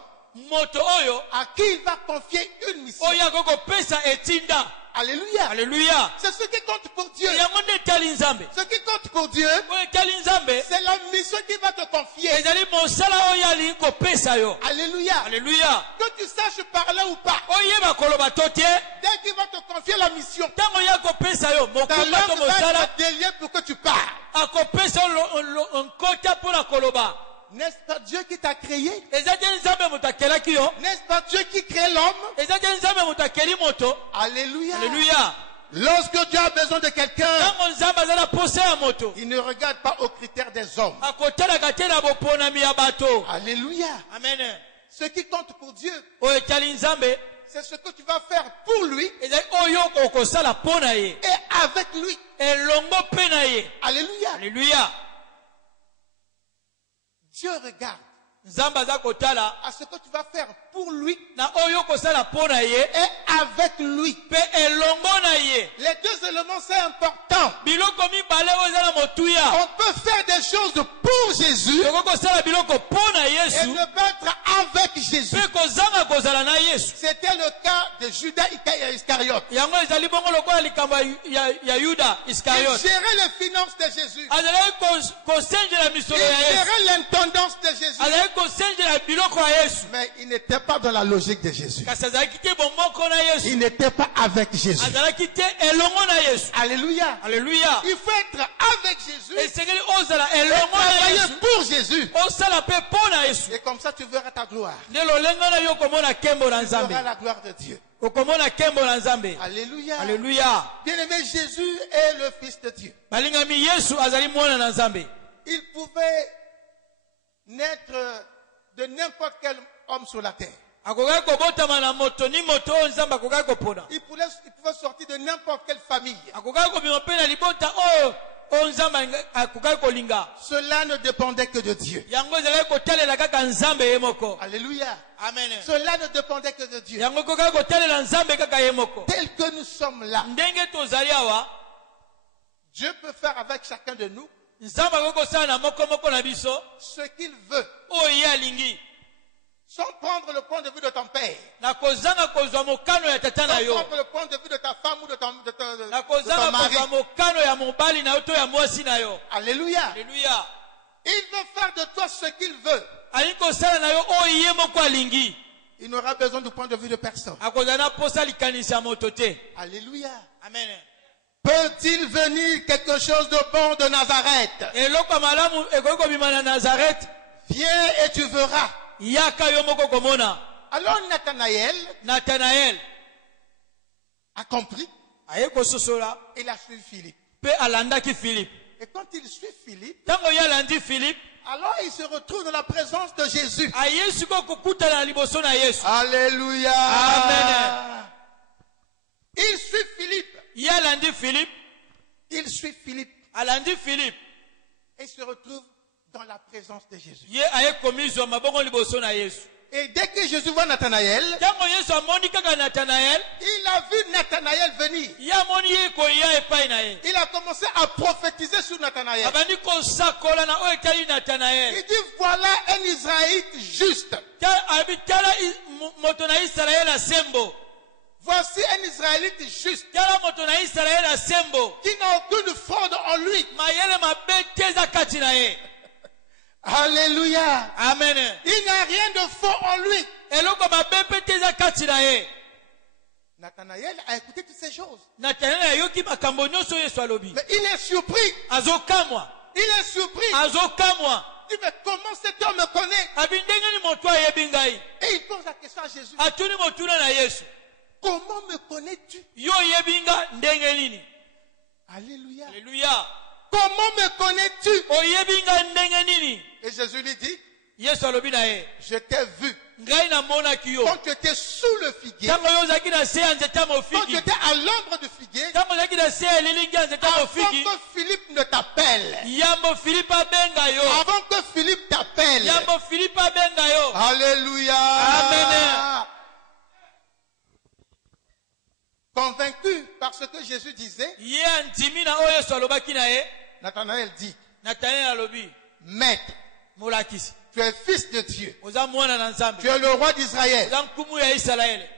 moto oyo à qui il va confier une mission. oyo akokopesa etinda. Alléluia. Alléluia. C'est ce qui compte pour Dieu. yango nde etali nzambe. Ce qui compte pour Dieu, Oyo etali nzambe c'est la mission qu'il va te confier. ezali mosala oyo alingi kopesa yo. Alléluia. Alléluia. Que tu saches parler ou pas, oyeba koloba to te dès qu'il va te confier la mission, ntango ye akopesa yo ta mokumba to langue va mosala être déliée pour que tu parles. akopesa yo nkota mpona koloba. N'est-ce pas Dieu qui t'a créé? eza te nzambe moto akelaki yo. N'est-ce pas Dieu qui crée l'homme? eza te nzambe moto akeli moto. Alléluia. Alléluia. Lorsque Dieu a besoin de quelqu'un, ntango nzambe aza na posa ya moto il ne regarde pas aux critères des hommes. akotalaka te na boponami ya bato. Alléluia. Amen. Ce qui compte pour Dieu, oyo etali nzambe c'est ce que tu vas faire pour lui ezali oyo okosala mpo na ye et avec lui. elongo mpe na ye. Alléluia. Alléluia. Dieu regarde nzambe aza kotala à ce que tu vas faire pour lui na oyo okosala mpo na ye et avec lui. mpe elongo na ye. Les deux éléments, c'est important. biloko mibale oyo eza na motuya. On peut faire des choses pour Jésus tokoki kosala biloko mpo na et yesu ne pas être avec Jésus. mpe kozanga kozala na yesu. C'était le cas de Judas Iscariote. yango ezali bongo lokola likambo ya yuda Il iskariote. gérait les finances de Jésus. azalaki kosenjela Il misolo ya yesu. gérait l'intendance de Jésus. azalaki kosenjela biloko ya yesu. Mais il n'était pas dans la logique de Jésus. kasi azalaki te bomoko na Il yesu. n'était pas avec Jésus. azalaki te elongo na yesu. Alléluia. Alléluia. Il faut être avec Jésus et esengeli ozala elongo na travailler yesu pour Jésus. osala mpe mpo na yesu. Et comme ça, tu verras ta gloire. nde lolengo na yo okomona nkembo na Tu verras nzambe. la gloire de Dieu. okomona nkembo na nzambe. Alléluia. Alléluia. Bien-aimé, Jésus est le Fils de Dieu. balingami yesu azali mwana na nzambe. Il pouvait naître de n'importe quel homme sur la terre. akokaki kobotama na moto ni moto oyo nzambe akokaki kopona. Il pouvait sortir de n'importe quelle famille. akokaki kobima mpe na libota oyo nzambe akokaki kolinga. Cela ne dépendait que de Dieu. yango ezalaki kotalela kaka nzambe ye moko. Alléluia. Amen. Cela ne dépendait que de Dieu. yango ekokaki kotalela nzambe kaka ye moko. Tel que nous sommes là, ndenge tozali awa Dieu peut faire avec chacun de nous nzambe akoki kosala na moko na biso ce qu'il veut, oyo ye alingi. sans prendre le point de vue de ton père, na kozanga kozwa mokano ya tata na sans yo. prendre le point de vue de ta femme ou de ton na de kozanga ton mari. kozwa mokano ya mobali na yo to ya mwasi na yo. Alléluia. Alléluia. Il veut faire de toi ce qu'il veut. alingi kosala na yo oyo ye moko alingi. Il n'aura besoin du point de vue de personne. akozala na posa likanisi ya moto te. Alléluia. Amen. Peut-il venir quelque chose de bon de Nazareth? eloko ya malamu ekoki kobima na nazareth. Viens et tu verras. yaka yo moko komona. Alors Nathanaël a compris. aye kososola Il a suivi Philippe. mpe alandaki philippe. Et quand il suit Philippe, ntango ye alandi philippe alors il se retrouve dans la présence de Jésus. aye sikoyo kokutana na liboso na yesu. Alléluia. Amen. Il suit Philippe. ye alandi philippe. Il suit Philippe. alandi philippe. Et se retrouve dans la présence de Jésus. ye aye komizwa mabongo liboso na yesu. Et dès que Jésus voit Nathanaël, il a vu Nathanaël venir. Il a commencé à prophétiser sur Nathanaël. Il dit, voilà un Israélite juste. Voici un Israélite juste qui n'a aucune fraude en lui. Alléluia. Amen. Il n'a rien de faux en lui. Nathanaël a écouté toutes ces choses. Mais il est surpris. Il est surpris. Il dit, mais comment cet homme me connaît? Et il pose la question à Jésus. Comment me connais-tu? Alléluia. Alléluia. Comment me connais-tu? Et Jésus lui dit, je t'ai vu quand tu étais sous le figuier, quand tu étais à l'ombre du figuier, avant que Philippe ne t'appelle, avant que Philippe t'appelle. Alléluia. Amen. Convaincu par ce que Jésus disait, Nathanaël dit, Maître, tu es fils de Dieu, tu es le roi d'Israël.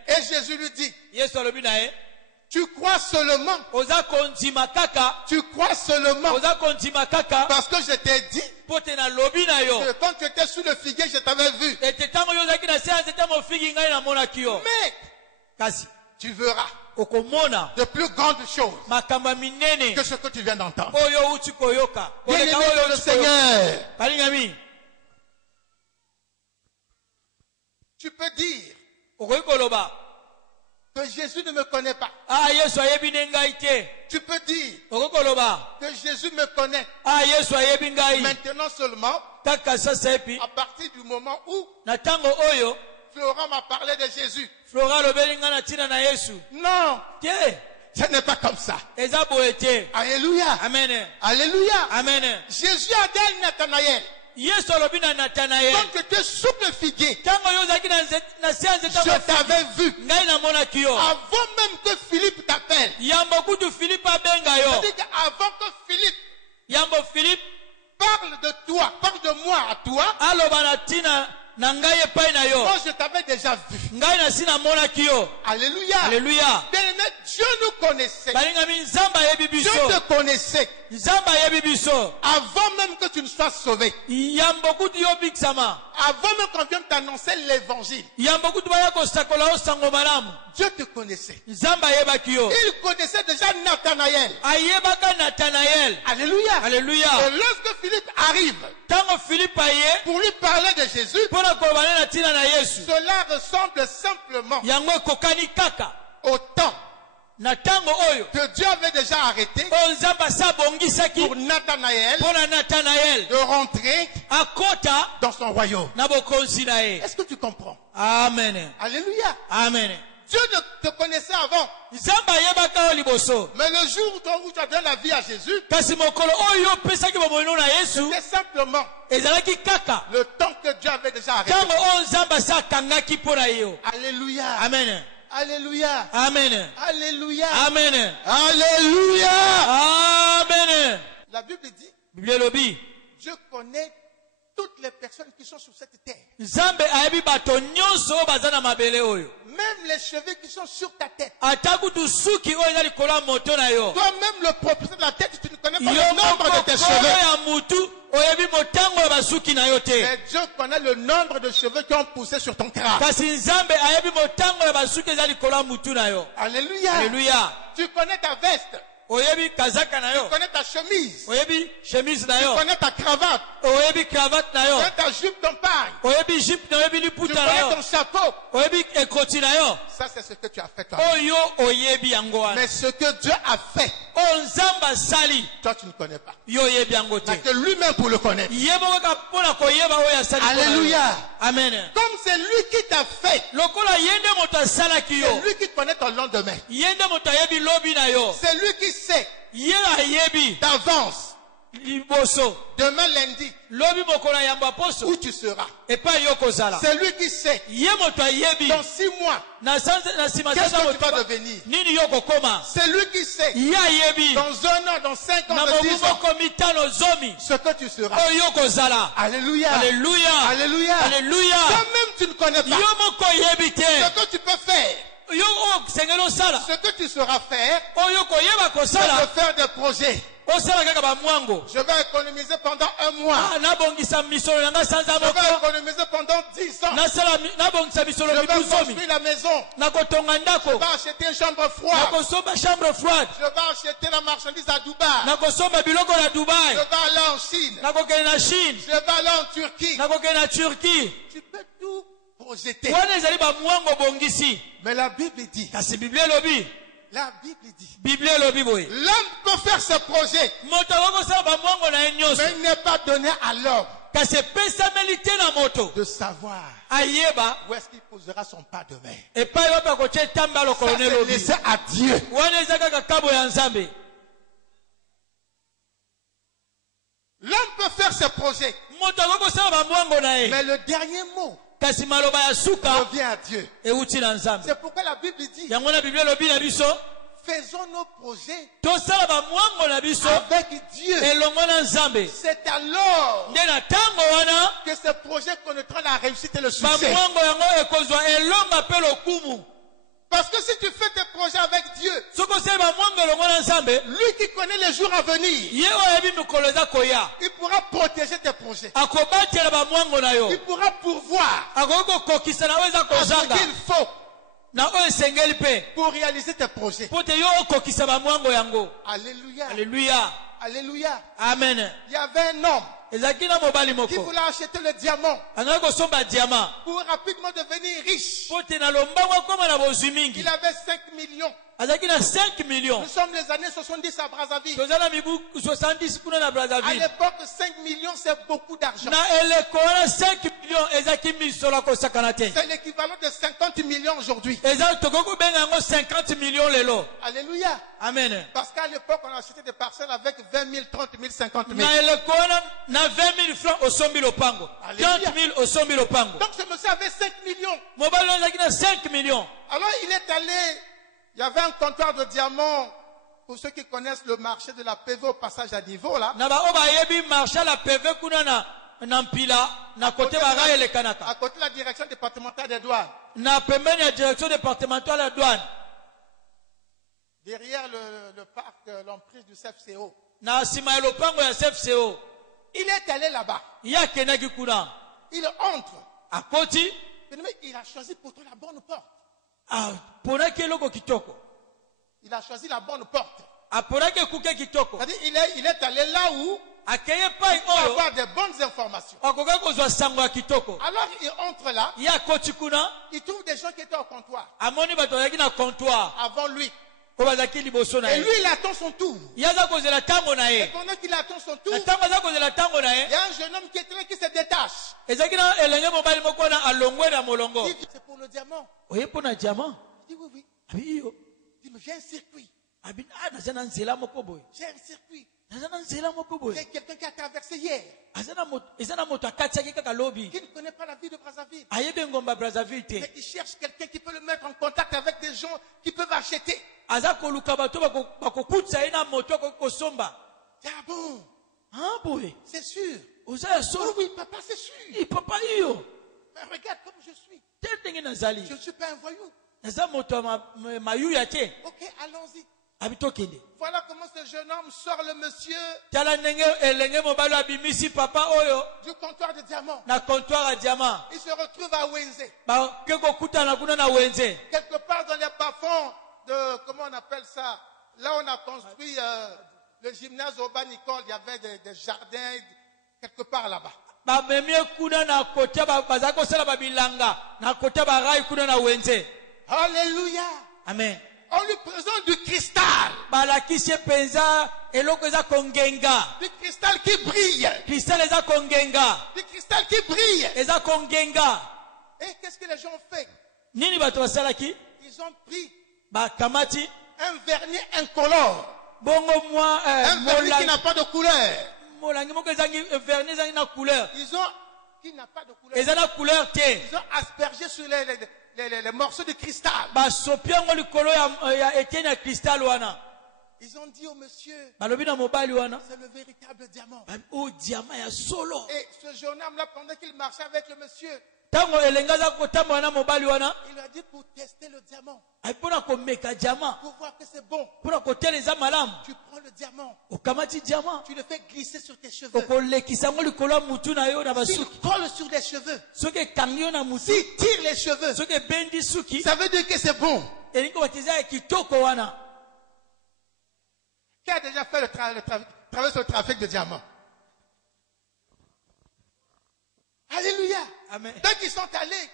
Et Jésus lui dit, tu crois seulement, parce que je t'ai dit que quand tu étais sous le figuier, je t'avais vu. Mais tu verras de plus grandes choses que ce que tu viens d'entendre. Bien-aimé dans le Seigneur, tu peux dire que Jésus ne me connaît pas. Tu peux dire que Jésus me connaît maintenant seulement à partir du moment où Florent m'a parlé de Jésus. Non, ce n'est pas comme ça. Alléluia. Amen. Alléluia. Amen. Jésus a dit à Nathanaël, quand tu étais sous le figuier, je t'avais vu. Avant même que Philippe t'appelle. C'est-à-dire qu'avant que Philippe parle de toi, parle de moi à toi, moi je t'avais déjà vu. Alléluia. Alléluia. Bien-aimé, Dieu nous connaissait. Dieu te connaissait. Avant même que tu ne sois sauvé. Avant même qu'on vienne t'annoncer l'évangile. Dieu te connaissait. Il connaissait déjà Nathanaël. Alléluia. Alléluia. Et lorsque Philippe arrive pour lui parler de Jésus, cela ressemble simplement au temps que Dieu avait déjà arrêté pour Nathanaël de rentrer dans son royaume. Est-ce que tu comprends? Amen. Alléluia. Amen. Dieu ne te connaissait avant. Mais le jour où tu as donné la vie à Jésus, c'était simplement le temps que Dieu avait déjà arrêté. Alléluia. Amen. Alléluia. Amen. Alléluia. Amen. Alléluia. Amen. La Bible dit, Dieu connaît toutes les personnes qui sont sur cette terre. Même les cheveux qui sont sur ta tête. Toi-même le propriétaire de la tête, tu ne connais pas le nombre de tes cheveux. Mais Dieu connaît le nombre de cheveux qui ont poussé sur ton crâne. Alléluia. Alléluia. Tu connais ta veste. Tu connais ta chemise. Tu connais ta cravate. Tu connais ta jupe d'empagne. Tu connais ton chapeau. Ça, c'est ce que tu as fait toi. Mais ce que Dieu a fait, toi, tu ne connais pas. Il n'y a que lui-même pour le connaître. Alléluia. Amen. Comme c'est lui qui t'a fait, c'est lui qui connaît ton lendemain. C'est lui qui sait d'avance Demain lundi, où tu seras. C'est lui qui sait. Dans 6 mois, qu'est-ce que tu vas devenir? C'est lui qui sait. Dans 1 an, dans 5 ans, dans 10 ans, ce que tu seras. Alléluia. Alléluia. Alléluia. Alléluia. Toi-même, tu ne connais pas ce que tu peux faire. Ce que tu sauras faire, c'est de faire des projets. Je vais économiser pendant 1 mois. Je vais économiser pendant 10 ans. Je vais construire la maison. Je vais acheter une chambre froide. Je vais acheter la marchandise à Dubaï. Je vais aller en Chine. Je vais aller en Turquie. Tu peux tout projeter. Mais la Bible dit. La Bible dit. L'homme peut faire ses projets. Mais il n'est pas donné à l'homme de savoir où est-ce qu'il posera son pas demain. Ça, c'est laissé à Dieu. L'homme peut faire ses projets. Mais le dernier mot revient à Dieu. C'est pourquoi la Bible dit, faisons nos projets avec Dieu. C'est alors que ces projets connaîtront la réussite et le succès. Parce que si tu fais tes projets avec Dieu, lui qui connaît les jours à venir, il pourra protéger tes projets. Il pourra pourvoir à ce qu'il faut pour réaliser tes projets. Alléluia. Alléluia. Alléluia. Amen. Il y avait un homme qui voulait acheter le diamant pour rapidement devenir riche. Il avait 5 millions. Nous sommes les années 70 à Brazzaville. À l'époque, 5 millions, c'est beaucoup d'argent. C'est l'équivalent de 50 millions aujourd'hui. Alléluia. Amen. Parce qu'à l'époque, on achetait des parcelles avec 20 000, 30 000, 50 000. 20 000 francs au 100 000 au pango. 30 000 au 100 000 au pango. Donc ce monsieur avait 5 millions. 5 millions. Alors il est allé, il y avait un comptoir de diamants, pour ceux qui connaissent le marché de la PV au passage à niveau là. À côté de la direction départementale des douanes. Derrière le parc, l'emprise du CFCO. Il est allé là-bas. Il entre. Mais il a choisi pourtant la bonne porte. Il a choisi la bonne porte. C'est-à-dire, il est allé là où il peut avoir des bonnes informations. Alors il entre là. Il trouve des gens qui étaient au comptoir. Avant lui. Et lui, il attend son tour. Et pendant qu'il attend son tour, il y a un jeune homme qui est là, qui se détache. Il dit, c'est pour le diamant. Il dit, oui. Il dit, mais j'ai un circuit. J'ai un circuit. Il y a quelqu'un qui a traversé hier. Qui ne connaît pas la vie de Brazzaville. Mais il cherche quelqu'un qui peut le mettre en contact avec des gens qui peuvent acheter. Ah bon? C'est sûr. Oh oui, papa, c'est sûr. Mais regarde comme je suis. Je ne suis pas un voyou. Ok, allons-y. Voilà comment ce jeune homme sort le monsieur du comptoir de diamants. Il se retrouve à Wenze. Quelque part dans les bas-fonds de, comment on appelle ça, là on a construit le gymnase Oba Nicole, il y avait des jardins quelque part là-bas. Alléluia. Amen. On lui présente du cristal. Du cristal qui brille. Du cristal qui brille. Et qu'est-ce que les gens ont fait? Ils ont pris un vernis incolore. Un vernis qui n'a pas de couleur. Ils ont, qui n'a pas de couleur. Ils ont aspergé sur les morceaux de cristal. Ils ont dit au monsieur, c'est le véritable diamant. Et ce jeune homme-là, pendant qu'il marchait avec le monsieur, il lui a dit pour tester le diamant, pour voir que c'est bon, tu prends le diamant, tu le fais glisser sur tes cheveux, tu le colles sur les cheveux, tu tires les cheveux, ça veut dire que c'est bon. Qui a déjà fait travailler sur le trafic de diamants? Alléluia. Amen. Donc ils sont allés.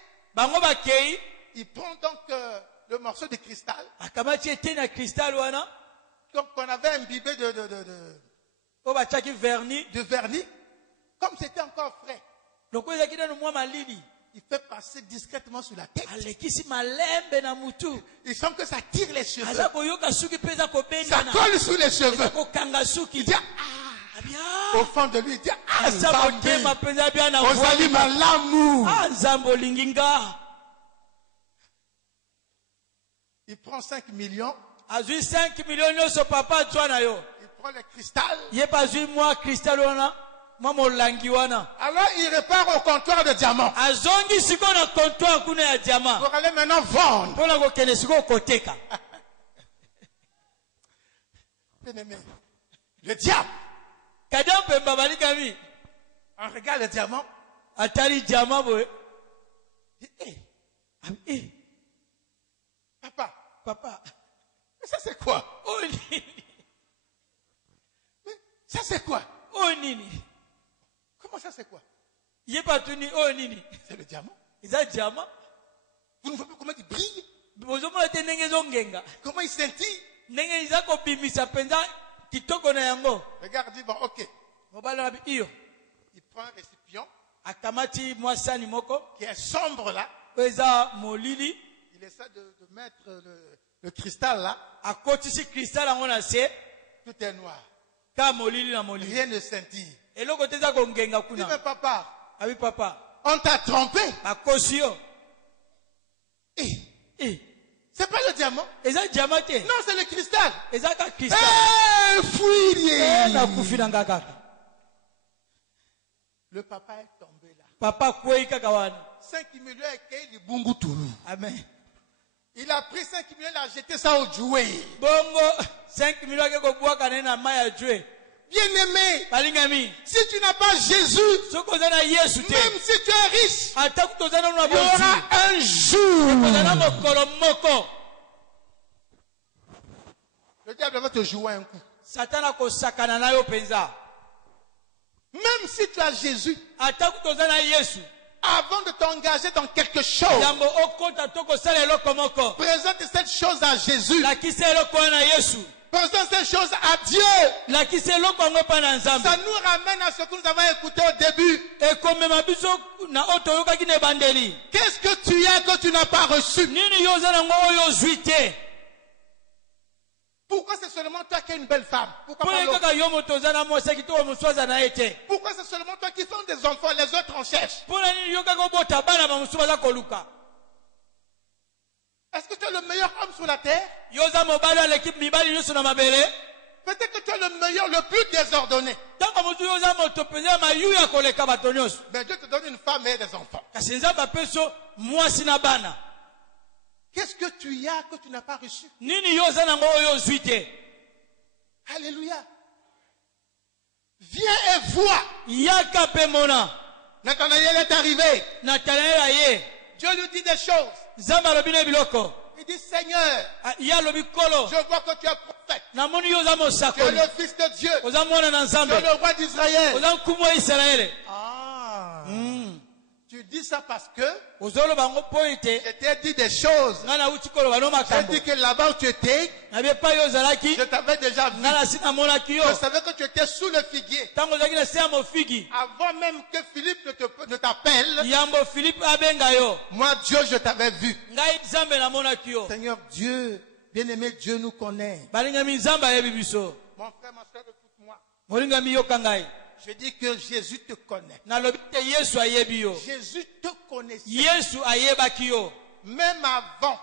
Ils prennent donc le morceau de cristal. Donc on avait imbibé de vernis. Comme c'était encore frais. Il fait passer discrètement sur la tête. Il semble que ça tire les cheveux. Ça colle sur les cheveux. Il dit, au fond de lui, il dit, il prend 5 millions. Il 5 millions sur papa Joana yo. Il prend le cristal. Alors il repart au comptoir de diamants. Pour aller maintenant vendre. Bien-aimé, le diable. On regarde le diamant. Papa. Mais ça c'est quoi? Mais ça c'est quoi? Comment ça c'est quoi? C'est le diamant. Vous ne voyez pas comment il brille? Comment il scintille? Regarde, dit bon, ok. Il prend un récipient qui est sombre là. Il essaie de mettre le cristal là. Tout est noir. Rien ne scintille. Dis mais papa, on t'a trompé. C'est pas le diamant. Non, c'est le cristal. Le papa est tombé là. 5 millions et qu'il Bunguturu. Amen. Il a pris 5 millions, il a jeté ça au jouet. Bongo 5 millions Bien-aimé, si tu n'as pas Jésus, même si tu es riche, il y aura un jour. Le diable va te jouer un coup. Même si tu as Jésus, avant de t'engager dans quelque chose, présente cette chose à Jésus. Présente cette chose à Dieu. Ça nous ramène à ce que nous avons écouté au début. Qu'est-ce que tu as que tu n'as pas reçu? Pourquoi c'est seulement toi qui as une belle femme? Pourquoi c'est seulement toi qui fais des enfants, les autres en cherchent? Est-ce que tu es le meilleur homme sur la terre? Peut-être que tu es le meilleur, le plus désordonné. Mais Dieu te donne une femme et des enfants. Qu'est-ce que tu as que tu n'as pas reçu? Alléluia. Viens et vois. Nathanaël est arrivé. Dieu lui dit des choses. Il dit, Seigneur, je vois que tu es prophète. Tu es le fils de Dieu. Tu es le roi d'Israël. Tu dis ça parce que je t'ai dit des choses. J'ai dit que là-bas où tu étais, je t'avais déjà vu. Je savais que tu étais sous le figuier. Avant même que Philippe ne t'appelle, moi Dieu, je t'avais vu. Seigneur Dieu, bien-aimé Dieu nous connaît. Mon frère, ma soeur, écoute-moi. Je dis que Jésus te connaît. Jésus te connaissait. Même avant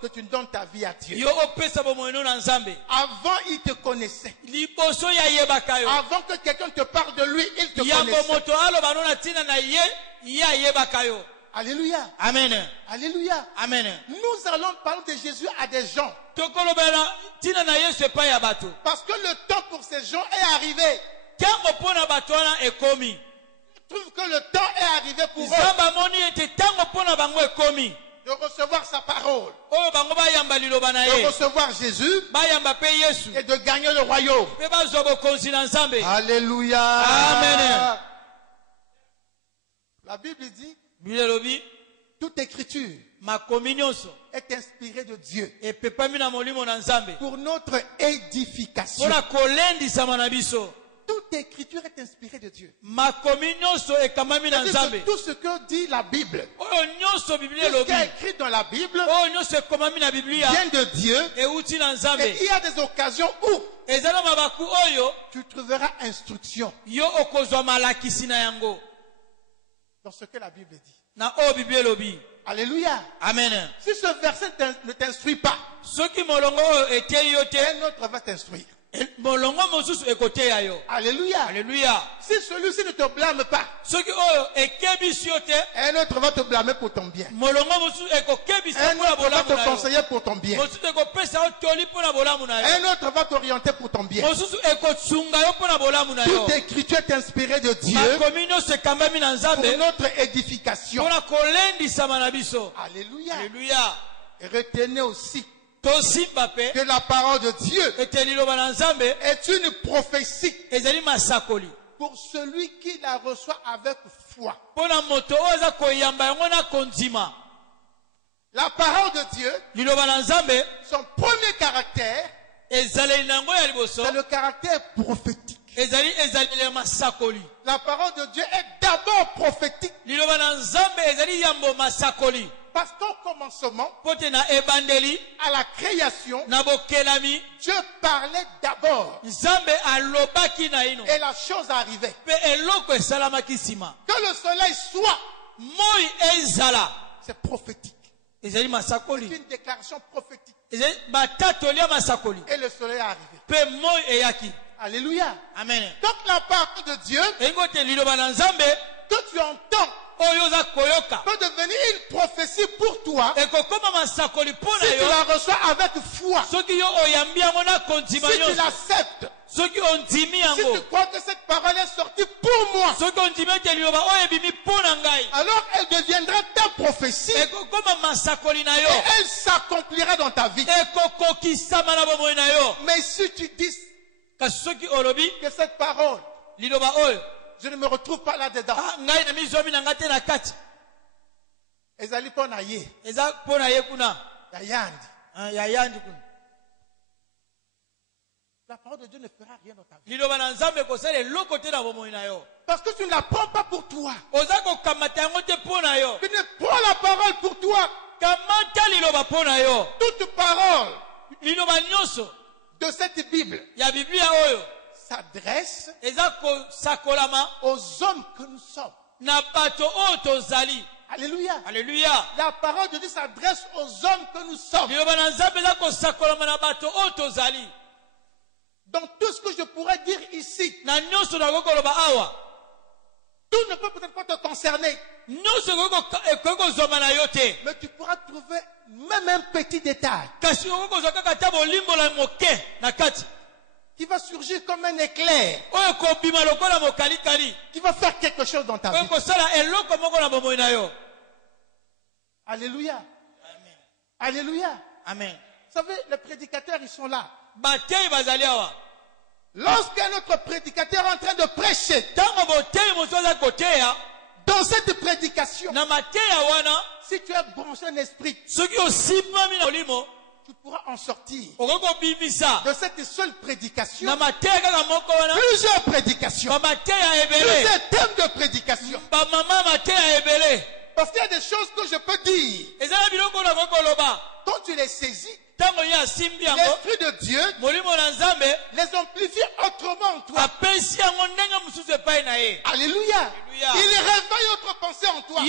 que tu donnes ta vie à Dieu. Avant, il te connaissait. Avant que quelqu'un te parle de lui, il te connaissait. Alléluia. Amen. Alléluia. Amen. Nous allons parler de Jésus à des gens. Parce que le temps pour ces gens est arrivé. Je trouve que le temps est arrivé pour eux de recevoir sa parole, de recevoir Jésus et de gagner le royaume. Alléluia. Amen. La Bible dit, toute écriture est inspirée de Dieu pour notre édification. Toute écriture est inspirée de Dieu. Tout ce que dit la Bible, tout ce qui est écrit dans la Bible vient de Dieu. Et il y a des occasions où tu trouveras instruction dans ce que la Bible dit. Alléluia. Amen. Si ce verset ne t'instruit pas, un autre va t'instruire. Alléluia. Alléluia. Si celui-ci ne te blâme pas, un autre va te blâmer pour ton bien. Un autre va te conseiller pour ton bien. Un autre va t'orienter pour ton bien. Toute écriture est inspirée de Dieu pour notre édification. Alléluia. Alléluia. Et retenez aussi que la parole de Dieu est une prophétie pour celui qui la reçoit avec foi. La parole de Dieu, son premier caractère, c'est le caractère prophétique. La parole de Dieu est d'abord prophétique. Parce qu'au commencement, à la création, Dieu parlait d'abord. Et la chose arrivait. Que le soleil soit, c'est prophétique. C'est une déclaration prophétique. Et le soleil est arrivé. Alléluia. Amen. Donc la parole de Dieu que tu entends peut devenir une prophétie pour toi si tu la reçois avec foi. Si tu l'acceptes. Si tu crois que cette parole est sortie pour moi, alors elle deviendra ta prophétie et elle s'accomplira dans ta vie. Mais si tu dis que cette parole, je ne me retrouve pas là-dedans. Ezali pona ye. La parole de Dieu ne fera rien dans ta vie. Parce que tu ne la prends pas pour toi. Tu ne prends la parole pour toi. Toute parole de cette Bible s'adresse aux hommes que nous sommes. Alléluia. Alléluia. La parole de Dieu s'adresse aux hommes que nous sommes. Dans tout ce que je pourrais dire ici, tout ne peut peut-être pas te concerner. Mais tu pourras trouver même un petit détail qui va surgir comme un éclair, qui va faire quelque chose dans ta vie. Alléluia. Amen. Alléluia. Amen. Vous savez, les prédicateurs, ils sont là. Lorsqu'un autre prédicateur est en train de prêcher, dans cette prédication, si tu as branché un esprit, tu pourras en sortir de cette seule prédication plusieurs prédications, plusieurs thèmes de prédication. Parce qu'il y a des choses que je peux dire. Quand tu les saisis, l'Esprit de Dieu les amplifie autrement en toi. Alléluia. Il réveille autre pensée en toi.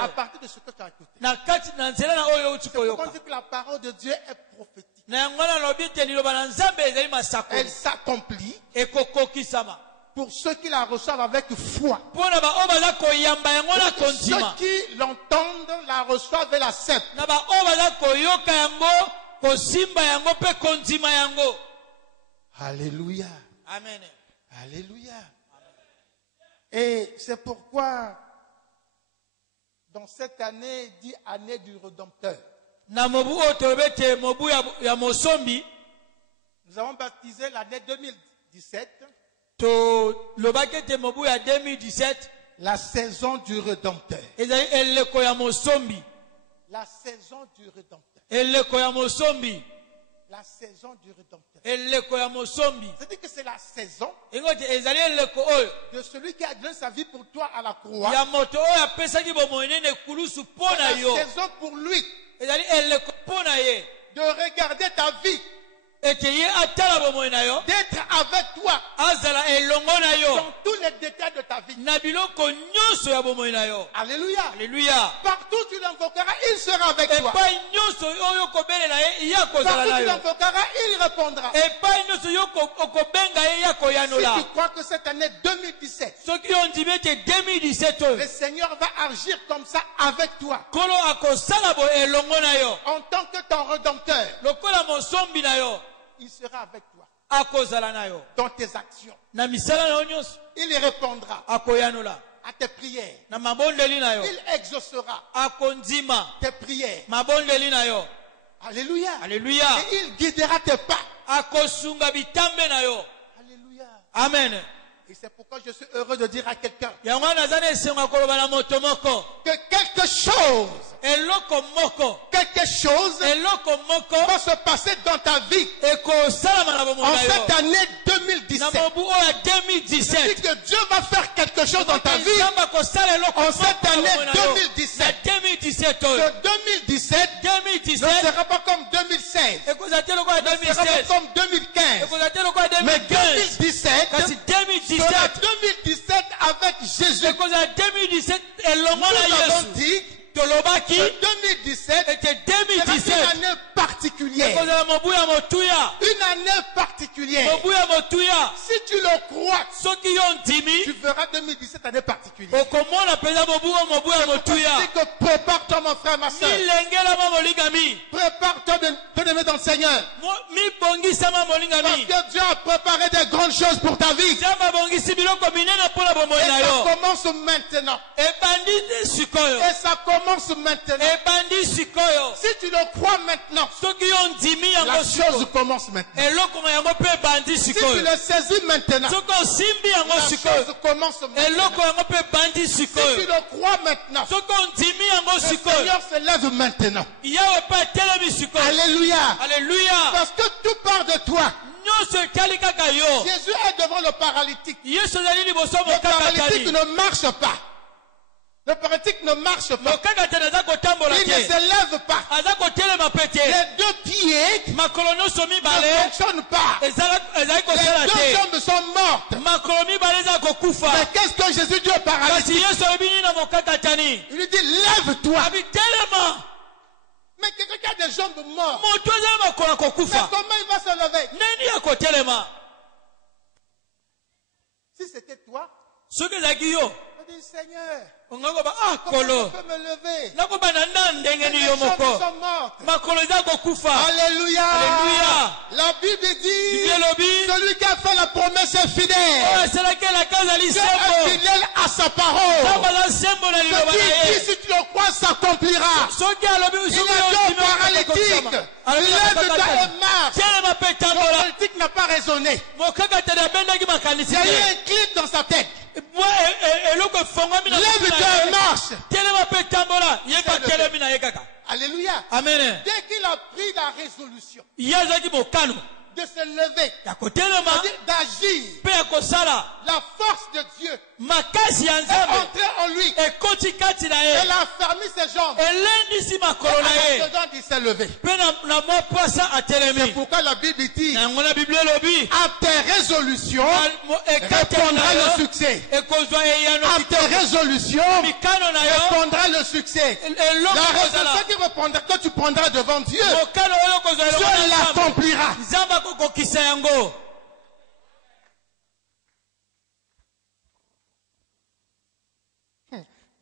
À partir de ce que tu as écouté. C'est pourquoi on dit que la parole de Dieu est prophétique. Elle s'accomplit pour ceux qui la reçoivent avec foi. Pour ceux qui l'entendent, la reçoivent et l'acceptent. Alléluia. Amen. Alléluia. Et c'est pourquoi, dans cette année, dit année du Rédempteur, nous avons baptisé l'année 2017 la saison du Rédempteur. La saison du Rédempteur. La saison du Rédempteur. C'est-à-dire que c'est la saison de celui qui a donné sa vie pour toi à la croix. C'est la saison pour lui de regarder ta vie, d'être avec toi dans tous les détails de ta vie. Alléluia. Alléluia. Partout tu l'invoqueras, il sera avec toi. Partout tu l'invoqueras, il répondra. Si tu crois que cette année 2017, le Seigneur va agir comme ça avec toi, en tant que ton Rédempteur, il sera avec toi dans tes actions. Il répondra à tes prières. Il exaucera tes prières. Alléluia. Alléluia. Et il guidera tes pas. Alléluia. Amen. Et c'est pourquoi je suis heureux de dire à quelqu'un que quelque chose va se passer dans ta vie en cette année 2017. Je dis que Dieu va faire quelque chose dans ta vie en cette année 2017. Le 2017 ne sera pas comme 2016, ne sera pas comme 2015, mais 2017 sera 2017 avec Jésus. Nous avons dit que 2017 était une année particulière. Une année particulière. Si tu le crois, tu verras 2017 année particulière. C'est que prépare-toi mon frère, ma soeur. Prépare-toi de t'aimer dans le Seigneur. Parce que Dieu a préparé des grandes choses pour ta vie. Et ça commence maintenant. Et ça commence maintenant. Si tu le crois maintenant, la chose commence maintenant. Si tu le saisis maintenant, la chose commence maintenant. Si tu le crois maintenant, le Seigneur se lève maintenant. Alléluia. Alléluia. Parce que tout part de toi. Jésus est devant le paralytique. Le paralytique ne marche pas. Le paralytique ne marche pas. Il ne se lève pas. Les deux pieds ne fonctionnent pas. Les deux jambes sont mortes. Mais qu'est-ce que Jésus dit au paralytique? Il lui dit, lève-toi. Mais quelqu'un qui a des jambes mortes, mais comment il va se lever? Si c'était toi, je dis, Seigneur, comment je peux me lever? Les jambes sont mortes. Alléluia. La Bible dit, celui qui a fait la promesse est fidèle. Dieu est fidèle à sa parole. Si tu le crois, s'accomplira. Il a dit au paralytique, lève-toi et marche. Le paralytique n'a pas raisonné. Il y a eu un clic dans sa tête. Lève-toi et marche. Alléluia. Amen. Dès qu'il a pris la résolution de se lever, d'agir, la force de Dieu makasi ya est nzambe entré en lui. ekoti kati na ye Elle a fermé ses jambes. elendisi makolo na Et ye ses jambes, il s'est levé. mpe na mwa poasa C'est atelemi pourquoi la Bible dit, na yango na biblia elobi à tes résolutions répondra le succès. ekozwa eyano À tes résolutions mikano na yo répondra le succès. eloko La ekozala résolution qui répondra, que tu prendras devant Dieu, mokano oyo ekozwa eloko Dieu na nzambe l'accomplira. nzambe akokokisa yango.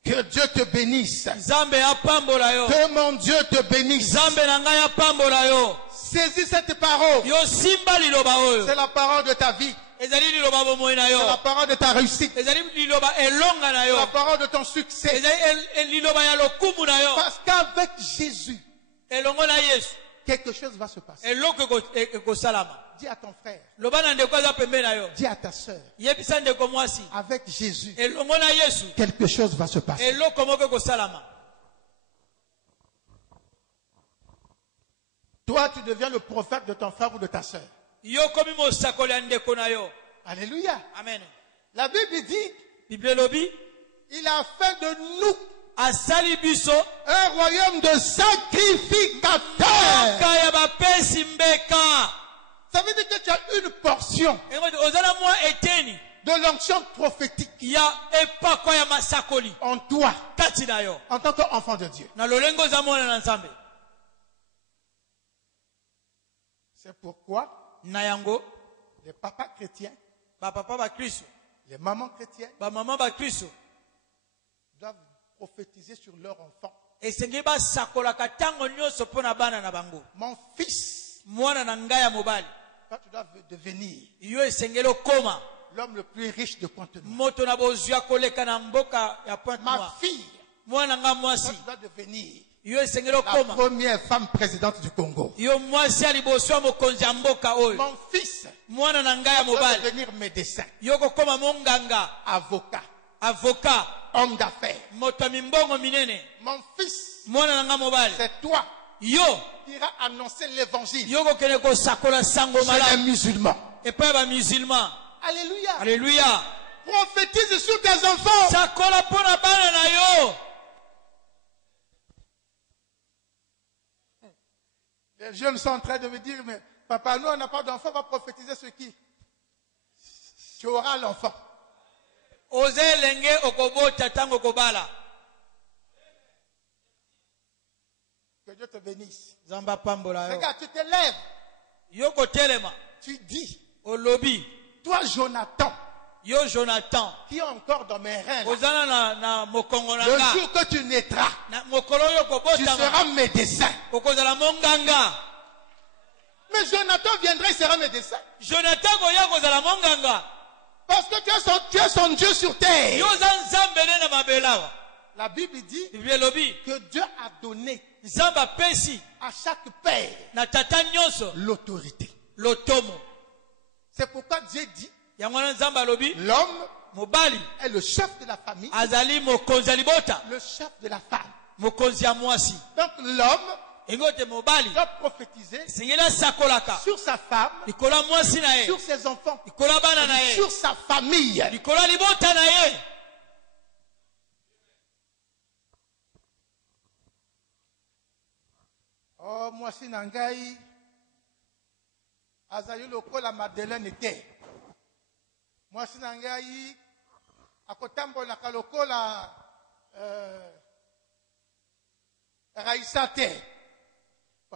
Que Dieu te bénisse. nzambe apambola yo Que mon Dieu te bénisse. nzambe na ngai apambola yo Saisis cette parole. yo simba liloba oyo C'est la parole de ta vie. ezali liloba bomoi na yo C'est la parole de ta réussite. ezali liloba elonga na C'est yo la parole de ton succès. ezali liloba ya lokumu na yo Parce qu'avec Jésus, elongo na yesu quelque chose va se passer. eloko ekosalama. Dis à ton frère, loba na ndeko aza pembeni na yo dis à ta sœur, yebisa ndeko mwasi avec Jésus, elongo na yesu quelque chose va se passer. eloko moko ekosalama. Toi, tu deviens le prophète de ton frère ou de ta sœur. yo komi mosakoli ya ndeko na yo. Alléluia. Amen. La Bible dit, Bible elobi il a fait de nous asali biso un royaume de sacrificateurs. kaya bapesi mbeka. Ça veut dire que tu as une portion ozala mwa eteni de l'onction prophétique ya epakwa ya masakoli en toi, kati na yo en tant qu'enfant de Dieu. na lolengo oza mwana na nzambe. C'est pourquoi na yango les papas chrétiens, bapapa bakristo les mamans chrétiennes bamama bakristo doivent prophétiser sur leur enfant. esengi basakolaka ntango nyonso mpo na bana na bango. Mon fils, mwana na ngai ya mobali toi tu dois devenir yo esengeli okoma l'homme le plus riche de Pointe-Noire. moto na bozwi koleka na mboka ya Pointe Ma Noire. fille, mwana nga toi mwasi tu dois devenir yo esengeli la okoma première femme présidente du Congo. yo mwasi ya liboso ya mokonzi ya mboka oyo. Mon fils, mwana na ngai ya tu dois mobali devenir médecin, yo kokoma monganga avocat, avoka homme d'affaires. moto ya mimbongo minene. Mon fils, mwana na ngai mobali c'est toi yo qui iras annoncer l'évangile yo kokende kosakola sango chez les malamu musulmans. epai ya bamusulman. Alléluia. Alléluia. Prophétise sur tes enfants. sakola mpo na bana na yo. Les jeunes sont en train de me dire, mais papa, nous on n'a pas d'enfant, on va prophétiser sur qui? Tu auras l'enfant. oza elenge okobota ntango okobala. Que Dieu te bénisse. nzambe apambola yo. Regarde, tu te lèves, yo kotelema tu dis, olobi toi Jonathan, yo Jonathan qui est encore dans mes reins, là, ozala na mokongo na le nga jour que tu naîtras, na mokolo oyo tu okobotama seras médecin. okozala monganga. Mais Jonathan viendra, il sera médecin. Jonathan koya kozala monganga Parce que tu es son Dieu sur terre. yo oza nzambe nde na mabele awa. La Bible dit Bible elobi que Dieu a donné nzambe apesi à chaque père na tata nyonso l'autorité. lotomo. C'est pourquoi Dieu dit, yango wana nzambe alobi l'homme mobali est le chef de la famille, azali mokonzi ya libota le chef de la femme. mokonzi ya mwasi. Donc l'homme engo te mobali doit prophétiser esengeli asakolaka sur sa femme, likolo ya mwasi na ye sur ses enfants, likolo ya bana na ye sur sa famille. likolo ya libota na ye. Oh, moi si nangai azali lokola Madeleine te. Moi si nangai akotambolaka lokola Raïssa te.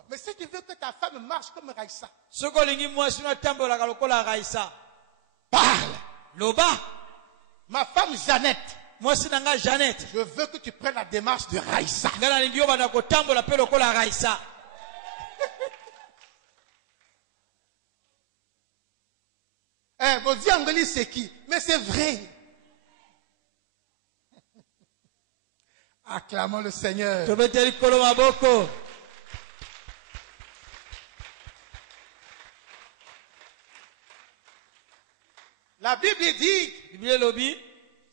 Mais si tu veux que ta femme marche comme Raïssa, soki olingi mwasi no atambolaka lokola Raisa, parle. loba. Ma femme Jeannette, mwasi na nga Jeannette je veux que tu prennes la démarche de Raïssa. ngai nalingi yo banda kotambola mpe lokola Raisa. Eh, bon, dis Angoli, c'est qui? Mais c'est vrai. Acclamons le Seigneur. tobete likolo maboko. La Bible dit, Bible elobi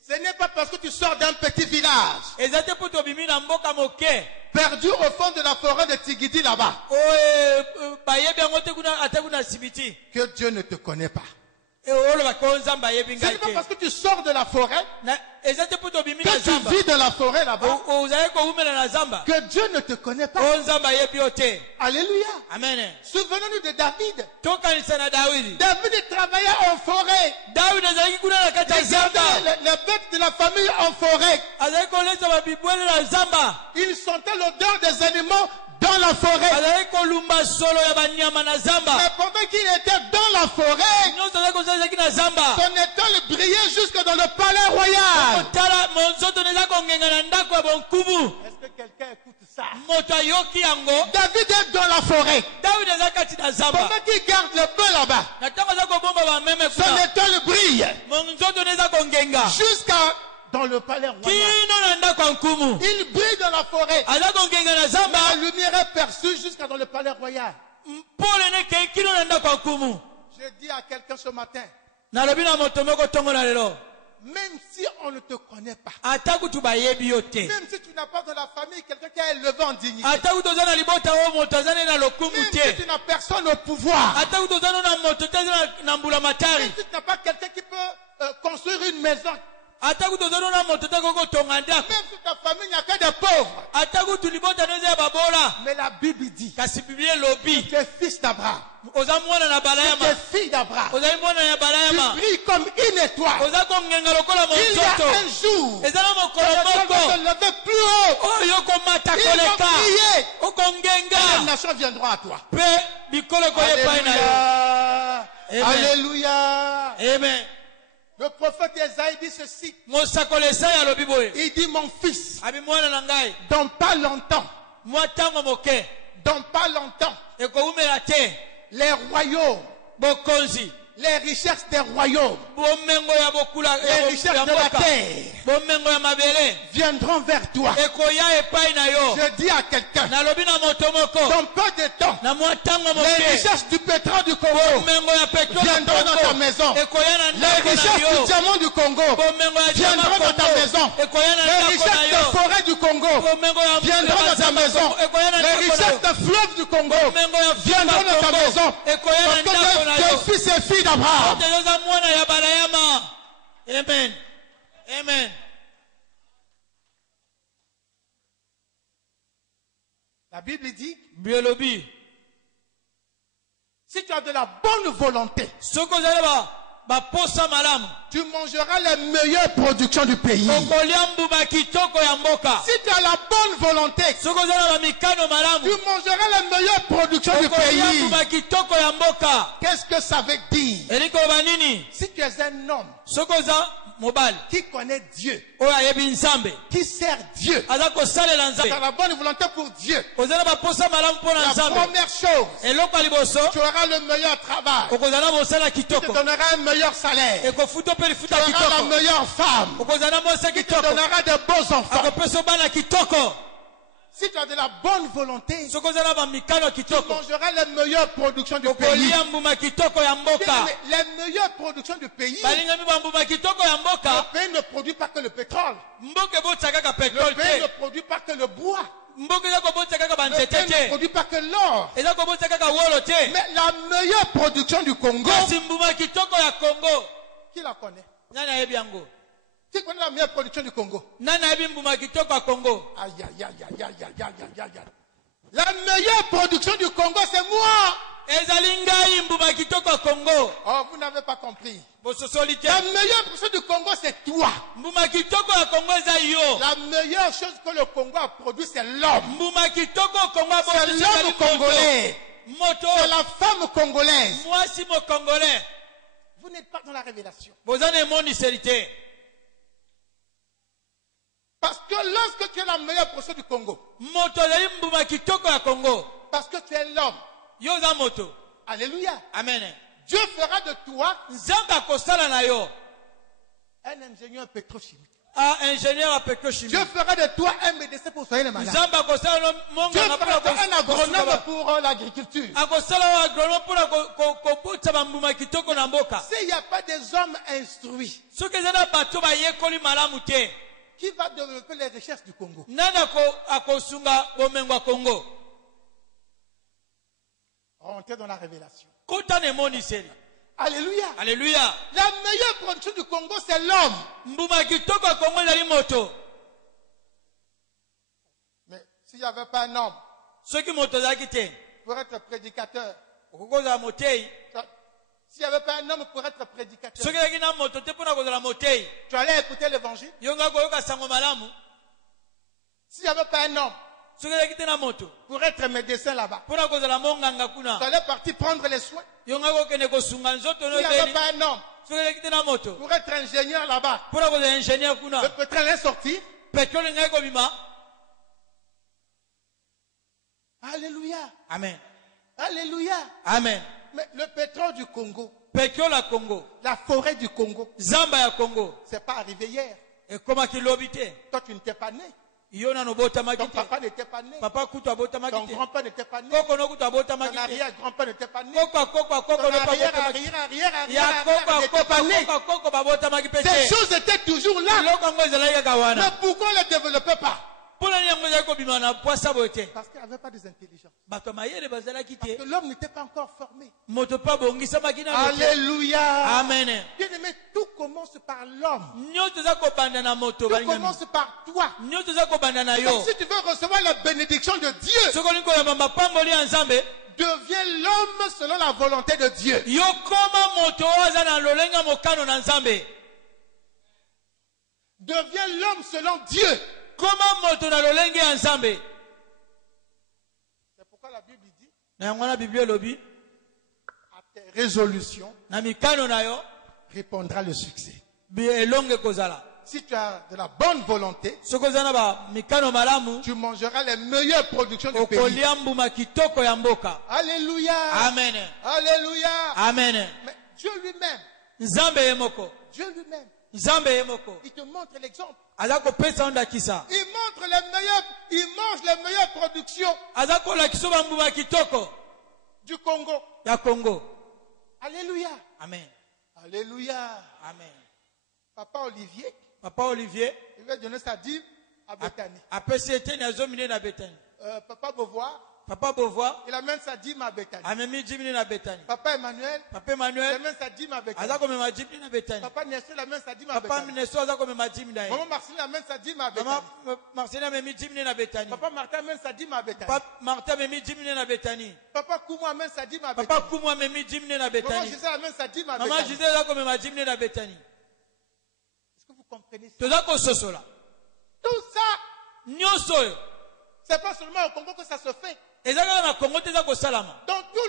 ce n'est pas parce que tu sors d'un petit village, eza te mpo tobimi na mboka moke perdu au fond de la forêt de Tigidi là-bas, oyo bayebi yango te kuna ate kuna sibiti que Dieu ne te connaît pas. Ce n'est pas parce que tu sors de la forêt, que tu vis de la forêt là-bas, que Dieu ne te connaît pas. Alléluia. Amen. Souvenons-nous de David. David travaillait en forêt. Il gardait les bêtes de la famille en forêt. Il sentait l'odeur des animaux dans la forêt. Mais pendant qu'il était dans la forêt, son étoile brillait jusque dans le palais royal. Est-ce que quelqu'un écoute ça? David est dans la forêt. Pendant qu'il garde le feu là-bas, son étoile brille jusqu'à dans le palais royal. Il brille dans la forêt. La lumière est perçue jusqu'à dans le palais royal. Je dis à quelqu'un ce matin, même si on ne te connaît pas, même si tu n'as pas dans la famille quelqu'un qui a élevé en dignité, même si tu n'as personne au pouvoir, même si tu n'as pas quelqu'un qui peut construire une maison, même si ta famille n'a que des pauvres, mais la Bible dit que tu es fils d'Abraham, tu es fille d'Abraham, tu brilles comme une étoile. Il y a un jour, les étoiles vont se lever plus haut, ils vont crier, et les nations viendront à toi. Alléluia. Alléluia. Amen. Le prophète Esaïe dit ceci. Il dit, mon fils, dans pas longtemps, les royaumes, les richesses des royaumes, les richesses de la terre viendront vers toi. Je dis à quelqu'un, dans peu de temps, les richesses du pétrole du Congo viendront dans ta maison. Les richesses du diamant du Congo viendront dans ta maison. Les richesses des forêts du Congo viendront dans ta maison. Les richesses des fleuves du Congo viendront dans ta maison. Parce que tes fils et filles d'Abraham. Amen. Amen. La Bible dit, Biologie. Si tu as de la bonne volonté, tu mangeras les meilleures productions du pays. Si tu as la bonne volonté, tu mangeras les meilleures productions du pays. Qu'est-ce que ça veut dire? Si tu es un homme qui connaît Dieu, qui sert Dieu, qui a la bonne volonté pour Dieu, la première chose, tu auras le meilleur travail, tu te donneras un meilleur salaire, tu auras la meilleure femme, tu te donneras de beaux enfants. Si tu as de la bonne volonté, tu mangeras les meilleures productions du pays. Les meilleures productions du pays. Le pays ne produit pas que le pétrole. Le pays ne produit pas que le bois. Le pays ne produit pas que l'or. Mais la meilleure production du Congo, qui la connaît? Qui connaît la meilleure production du Congo? Aïe, aïe, aïe, aïe, aïe, aïe, aïe, aïe, aïe. La meilleure production du Congo, c'est moi. Oh, vous n'avez pas compris. La meilleure production du Congo, c'est toi. La meilleure chose que le Congo a produit, c'est l'homme. C'est l'homme congolais. C'est la femme congolaise. Vous n'êtes pas dans la révélation. Parce que lorsque tu es la meilleure production du Congo, parce que tu es l'homme, alléluia, amen, Dieu fera de toi un ingénieur pétrochimique. Dieu fera de toi un médecin pour soigner les malades. Dieu fera de toi un agronome pour l'agriculture. S'il n'y a pas des hommes instruits qui va développer les richesses du Congo, rentrez dans la révélation. Alléluia. Alléluia. La meilleure production du Congo, c'est l'homme. Mais s'il n'y avait pas un homme pour être prédicateur, s'il n'y avait pas un homme pour être prédicateur, tu allais écouter l'évangile. S'il n'y avait pas un homme pour être médecin là-bas, tu allais partir prendre les soins. S'il n'y avait pas un homme pour être ingénieur là-bas, le pétrole allait sortir. Alléluia. Amen. Alléluia. Amen. Mais le pétrole du Congo, la forêt du Congo, Zamba ya Congo, c'est pas arrivé hier. Et comment qu'il l'obité? Toi, tu n'étais pas né. Ton papa n'était pas né. Ton grand-père n'était pas né. Ton arrière-grand-père n'était pas né. Ton arrière n'était pas né. Ces choses étaient toujours là. Mais pourquoi on ne les développait pas? Parce qu'il n'y avait pas des intelligences. Parce que l'homme n'était pas encore formé. Alléluia. Amen. Bien aimé, tout commence par l'homme. Tout commence par toi. Donc, si tu veux recevoir la bénédiction de Dieu, deviens l'homme selon la volonté de Dieu. Deviens l'homme selon Dieu. C'est pourquoi la Bible dit à tes résolutions répondra le succès. Si tu as de la bonne volonté, tu mangeras les meilleures productions du pays. Alléluia. Amen. Alléluia. Amen. Mais Dieu lui-même, il te montre l'exemple. Il montre il mange les meilleures productions du Congo. Alléluia. Amen. Alléluia. Amen. Papa Olivier, il va donner sa dîme à Bethany. Papa Beauvoir, il amène sa dîme à Bethany. Papa Emmanuel, il amène sa dîme à Bethany. Papa Nestor, il amène sa dîme à Bethany. Maman Marceline amène sa dîme à Bethany. Papa Martin amène sa dîme à Bethany. Papa Koumou amène sa dîme à Bethany. Maman Gisèle amène sa dîme à Bethany. Est-ce que vous comprenez ça? Tout ça, c'est pas seulement au Congo que ça se fait. Dans tout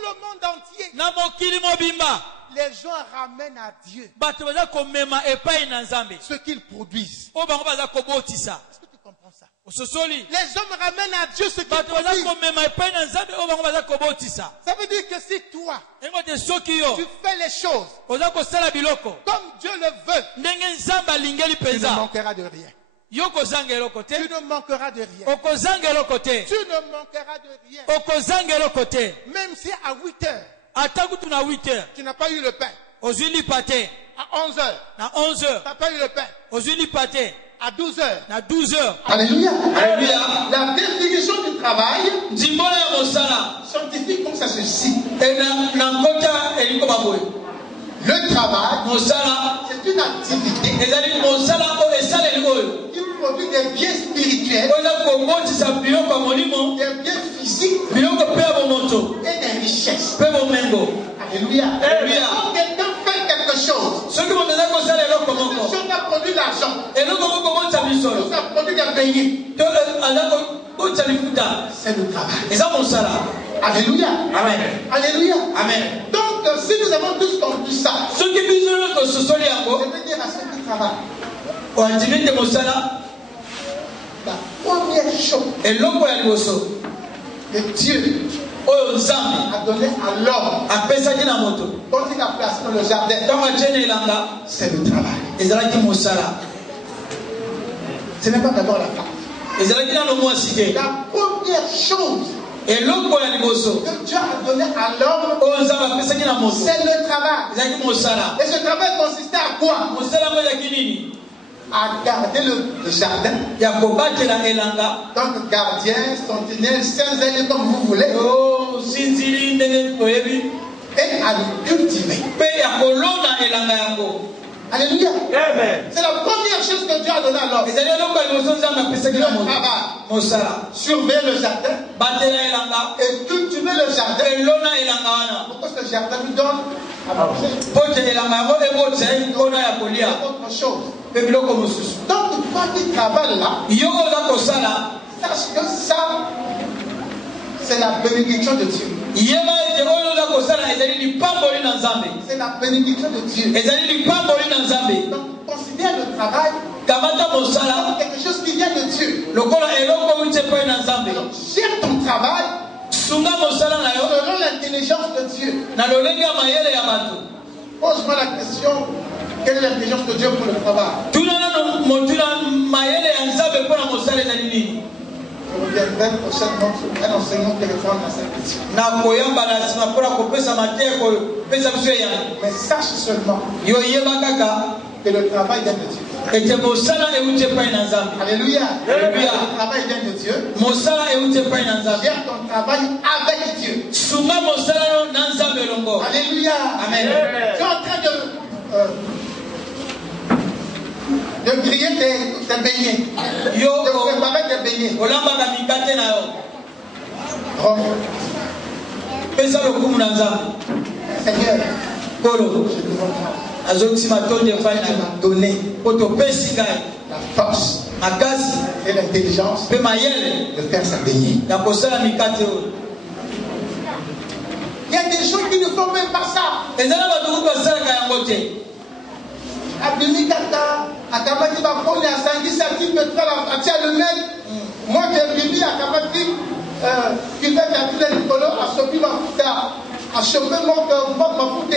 le monde entier, les gens ramènent à Dieu ce qu'ils produisent. Est-ce que tu comprends ça? Les hommes ramènent à Dieu ce qu'ils produisent. Ça veut dire que si toi, tu fais les choses comme Dieu le veut, tu ne manqueras de rien. Tu ne manqueras de rien. Tu ne manqueras de rien. Même si à 8 heures, tu n'as pas eu le pain. À 11 heures, tu n'as pas eu le pain. À 12 heures. Alléluia. La définition du travail scientifique, donc ça se cite. Le travail, c'est une activité qui produit des biens spirituels, des biens physiques et des richesses. Alléluia. Quand quelqu'un fait quelque chose, ça produit l'argent, ça produit des beignets. C'est le travail. Alléluia. Amen. Alléluia. Amen. Donc, si nous avons tous compris ça, je veux dire à ceux qui travaillent, la première chose que Dieu a donné à l'homme, quand il a placé dans le jardin, c'est le travail. Ce n'est pas d'abord la femme. La première chose que Dieu a donné à l'homme, c'est le travail. Et ce travail consistait à quoi? À garder le jardin. Donc gardien, sentinelle, saint-zèle, comme vous voulez. Et et à le cultiver. Alléluia. C'est la première chose que Dieu a donnée à l'homme. Le travail. Surveiller le jardin. Et cultiver le jardin. Pourquoi ce jardin nous donne à manger? Autre chose. Donc, toi qui travailles là, sache que ça, c'est la bénédiction de Dieu. C'est la bénédiction de Dieu. Donc, considère le travail comme quelque chose qui vient de Dieu. Donc, gère ton travail selon l'intelligence de Dieu. Pose-moi la question, quelle est l'intelligence de Dieu pour le travail? Je reviendrai prochainement sur un enseignement téléphone dans cette question. Mais sache seulement que le travail vient de Dieu. Alléluia. Le travail vient de Dieu. Gère ton travail avec Dieu. Alléluia. Amen. Tu es en train de griller tes beignets. De préparer tes beignets. Seigneur, je te donner la force et l'intelligence de faire sa beignets. Il y a des gens qui ne font même pas ça. Abimikata, akamati bakoni asangi sati petra atia le mec. Moi j'ai bibi akamati qui fait la nicolo a sopi mafuta a chauffé mon mafuta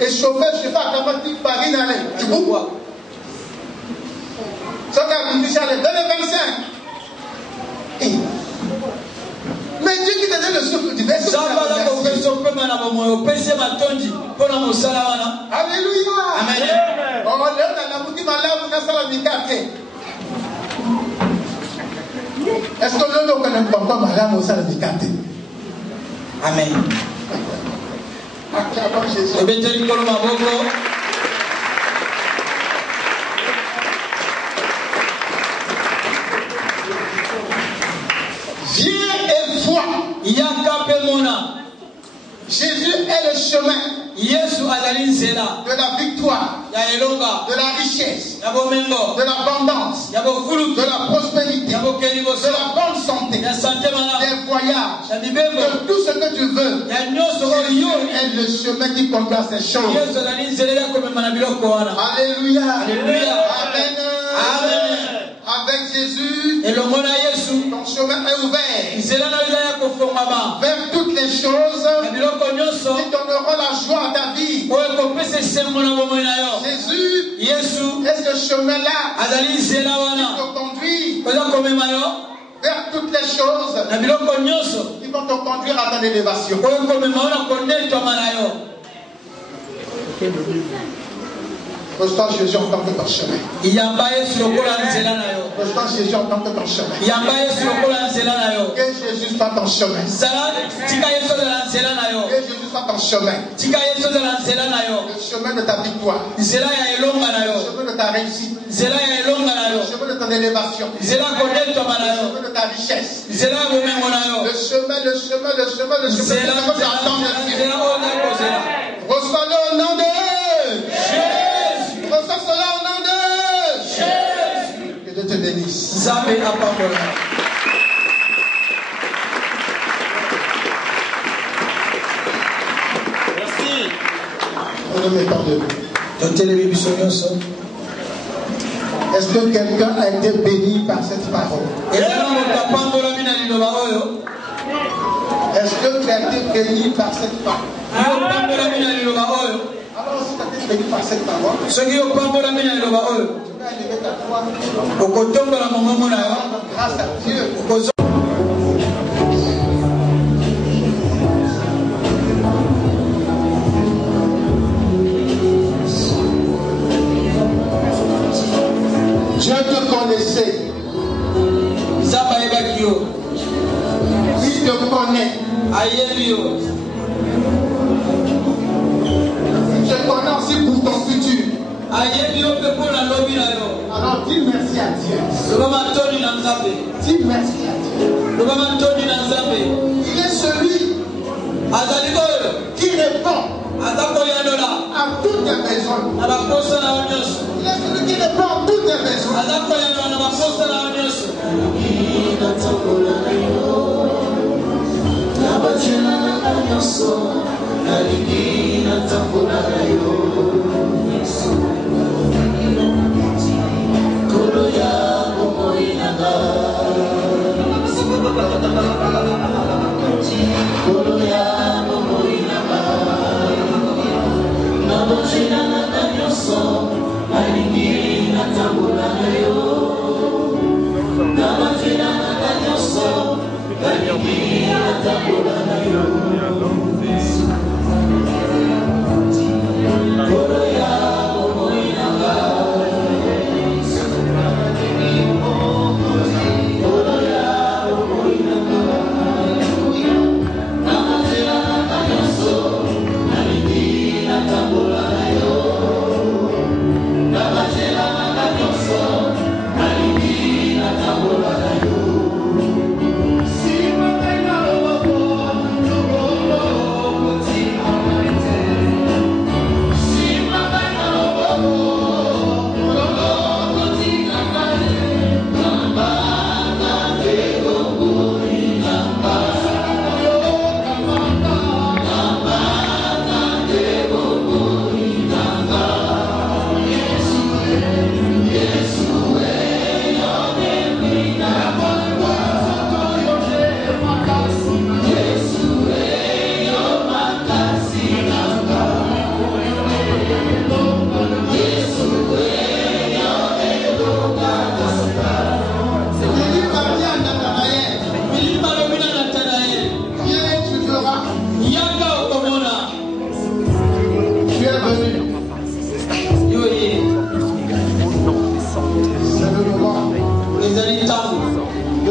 et chauffé je fais akamati Paris dans les. Tu vois? Ça qu'a bibi ça les 25. Mais Dieu qui te donne le souffle du verset. Alléluia. Amen. Est-ce que l'on ne connaît pas encore Madame au salon du quartier? Amen. Viens et vois. Jésus est le chemin de la victoire, de la richesse, de l'abondance, de la prospérité, de la bonne santé, des voyages, de tout ce que tu veux. Jésus est le chemin qui conduit à ces choses. Alléluia. Amen. Amen. Avec Jésus, ton chemin est ouvert vers toutes les choses qui donneront la joie à ta vie. Jésus est ce chemin-là qui te conduit vers toutes les choses qui vont te conduire à ton élévation. Reçois Jésus en tant que ton chemin. Reçois Jésus en tant que ton chemin. Que Jésus soit ton chemin. Que Jésus soit ton chemin. Le chemin de ta victoire. Le chemin de ta réussite. Le chemin de ton élévation. Le chemin de ta richesse. Le chemin de reçois-le au nom de Jésus. Reçois cela au nom de Jésus. Que Dieu te bénisse. Merci. Est-ce que quelqu'un a été béni par cette parole? Est-ce que tu as été béni par cette parole? Alors, si tu as été béni par cette parole, tu peux élever ta foi. Grâce à Dieu. Dieu te connaissait. Il te connaît. Alors dis merci à Dieu. Dis merci à Dieu. Il est celui qui répond à toutes tes besoins. Il est celui qui répond à toutes tes besoins.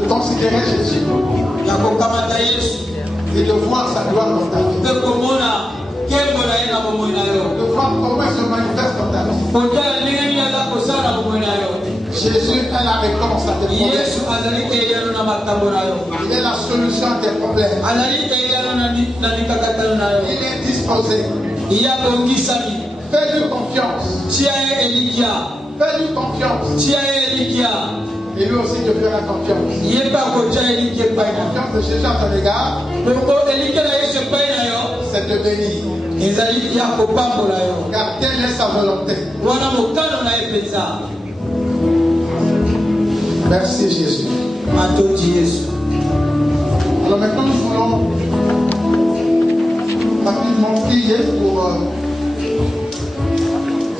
considérer Jésus et de voir sa gloire dans ta vie. De voir comment il se manifeste dans ta vie. Jésus est la réponse à tes problèmes. Il est la solution à tes problèmes. Il est disposé. Fais-lui confiance. Fais-lui confiance. Et lui aussi te fera confiance. La confiance de Jésus à ton égard, c'est de bénir. Car telle est sa volonté. Merci Jésus. Alors maintenant nous voulons rapidement prier pour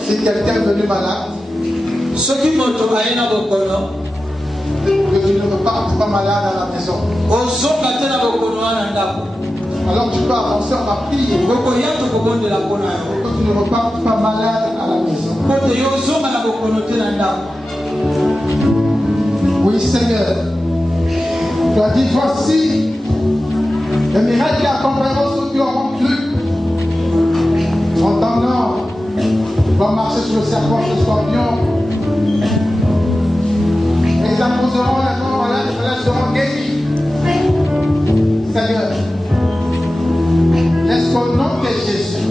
si quelqu'un est venu malade. Que tu ne repartes pas malade à la maison. Alors tu peux avancer, on va prier. Que tu ne repartes pas malade à la maison. Oui Seigneur, tu as dit voici les miracles qui accompagneront ceux qui auront cru. En attendant, on va marcher sur le serpent, le scorpion. Ils imposeront les mains malades et les seront guéris. Seigneur, laisse qu'au nom de Jésus,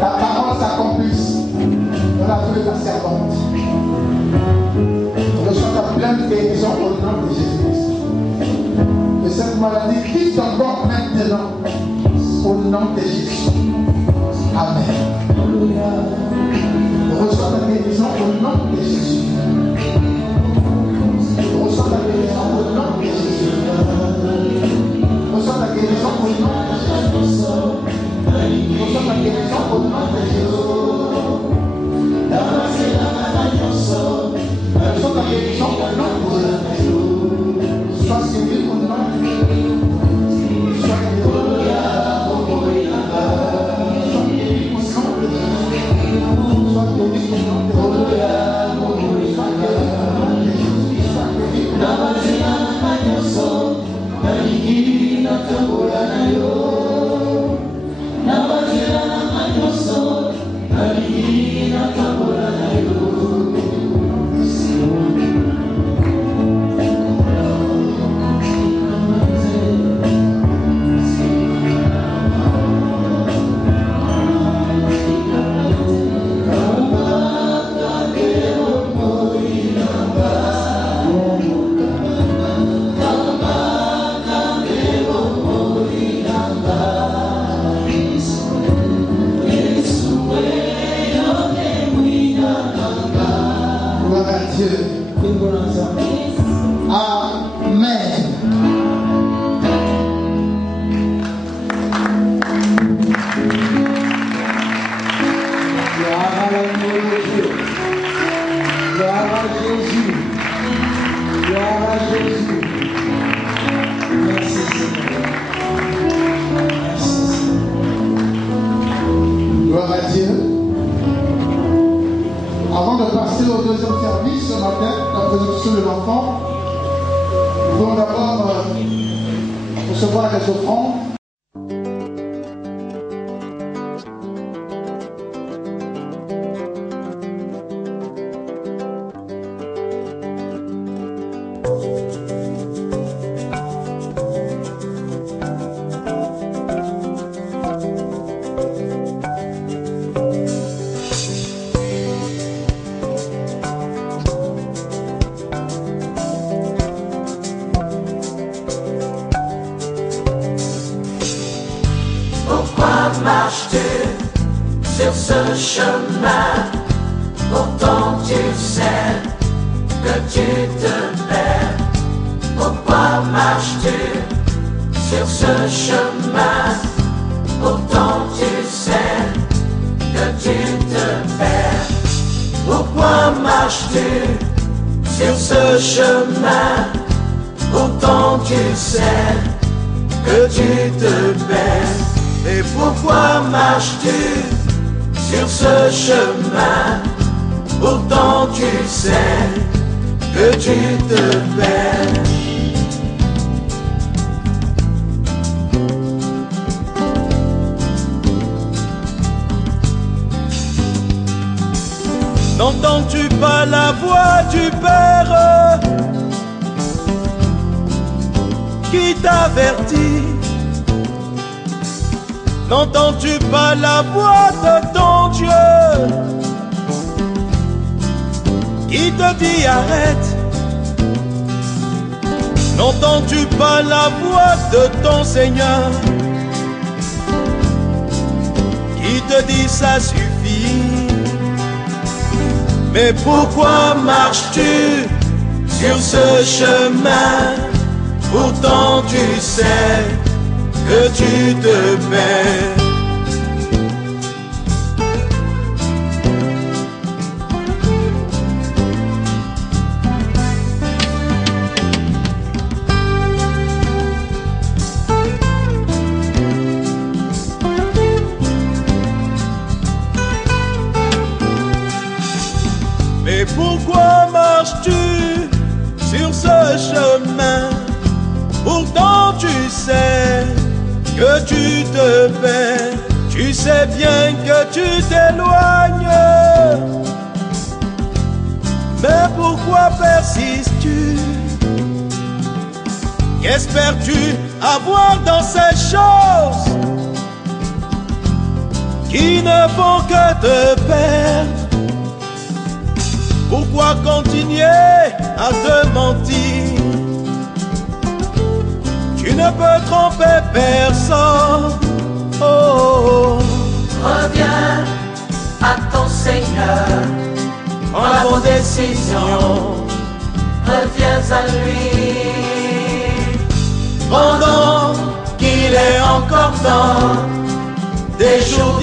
ta parole s'accomplisse dans la vie de ta servante. Reçois ta pleine guérison au nom de Jésus-Christ. Et cette maladie quitte ton corps maintenant au nom de Jésus. Amen. Reçois ta guérison au nom de Jésus. Reçois la guérison au nom de Jésus. Reçois la guérison au nom de Jésus. Reçois la guérison au nom de Jésus. Reçois la guérison au nom de Jésus. Sois guéri au nom de Jésus. Sois guéri au nom de Jésus. Sois guéri au nom de Jésus. Namazina na manyoso, aligina kabula. recevoir les offrandes. Sur ce chemin, pourtant tu sais que tu te perds. Pourquoi marches-tu sur ce chemin, pourtant tu sais que tu te perds. Pourquoi marches-tu sur ce chemin, pourtant tu sais que tu te perds. Et pourquoi marches-tu sur ce chemin, pourtant tu sais que tu te perds. N'entends-tu pas la voix du Père qui t'avertit? N'entends-tu pas la voix de ton Dieu qui te dit arrête? N'entends-tu pas la voix de ton Seigneur qui te dit ça suffit? Mais pourquoi marches-tu sur ce chemin? Pourtant tu sais que tu te perds. Mais pourquoi marches-tu sur ce chemin? Pourtant tu sais que tu te perds. Tu sais bien que tu t'éloignes. Mais pourquoi persistes-tu? Qu'espères-tu avoir dans ces choses qui ne font que te perdre? Pourquoi continuer à te mentir? Tu ne peux tromper personne. Oh, oh. Reviens à ton Seigneur, prends la bonne décision, reviens à lui. Pendant qu'il est encore temps, des jours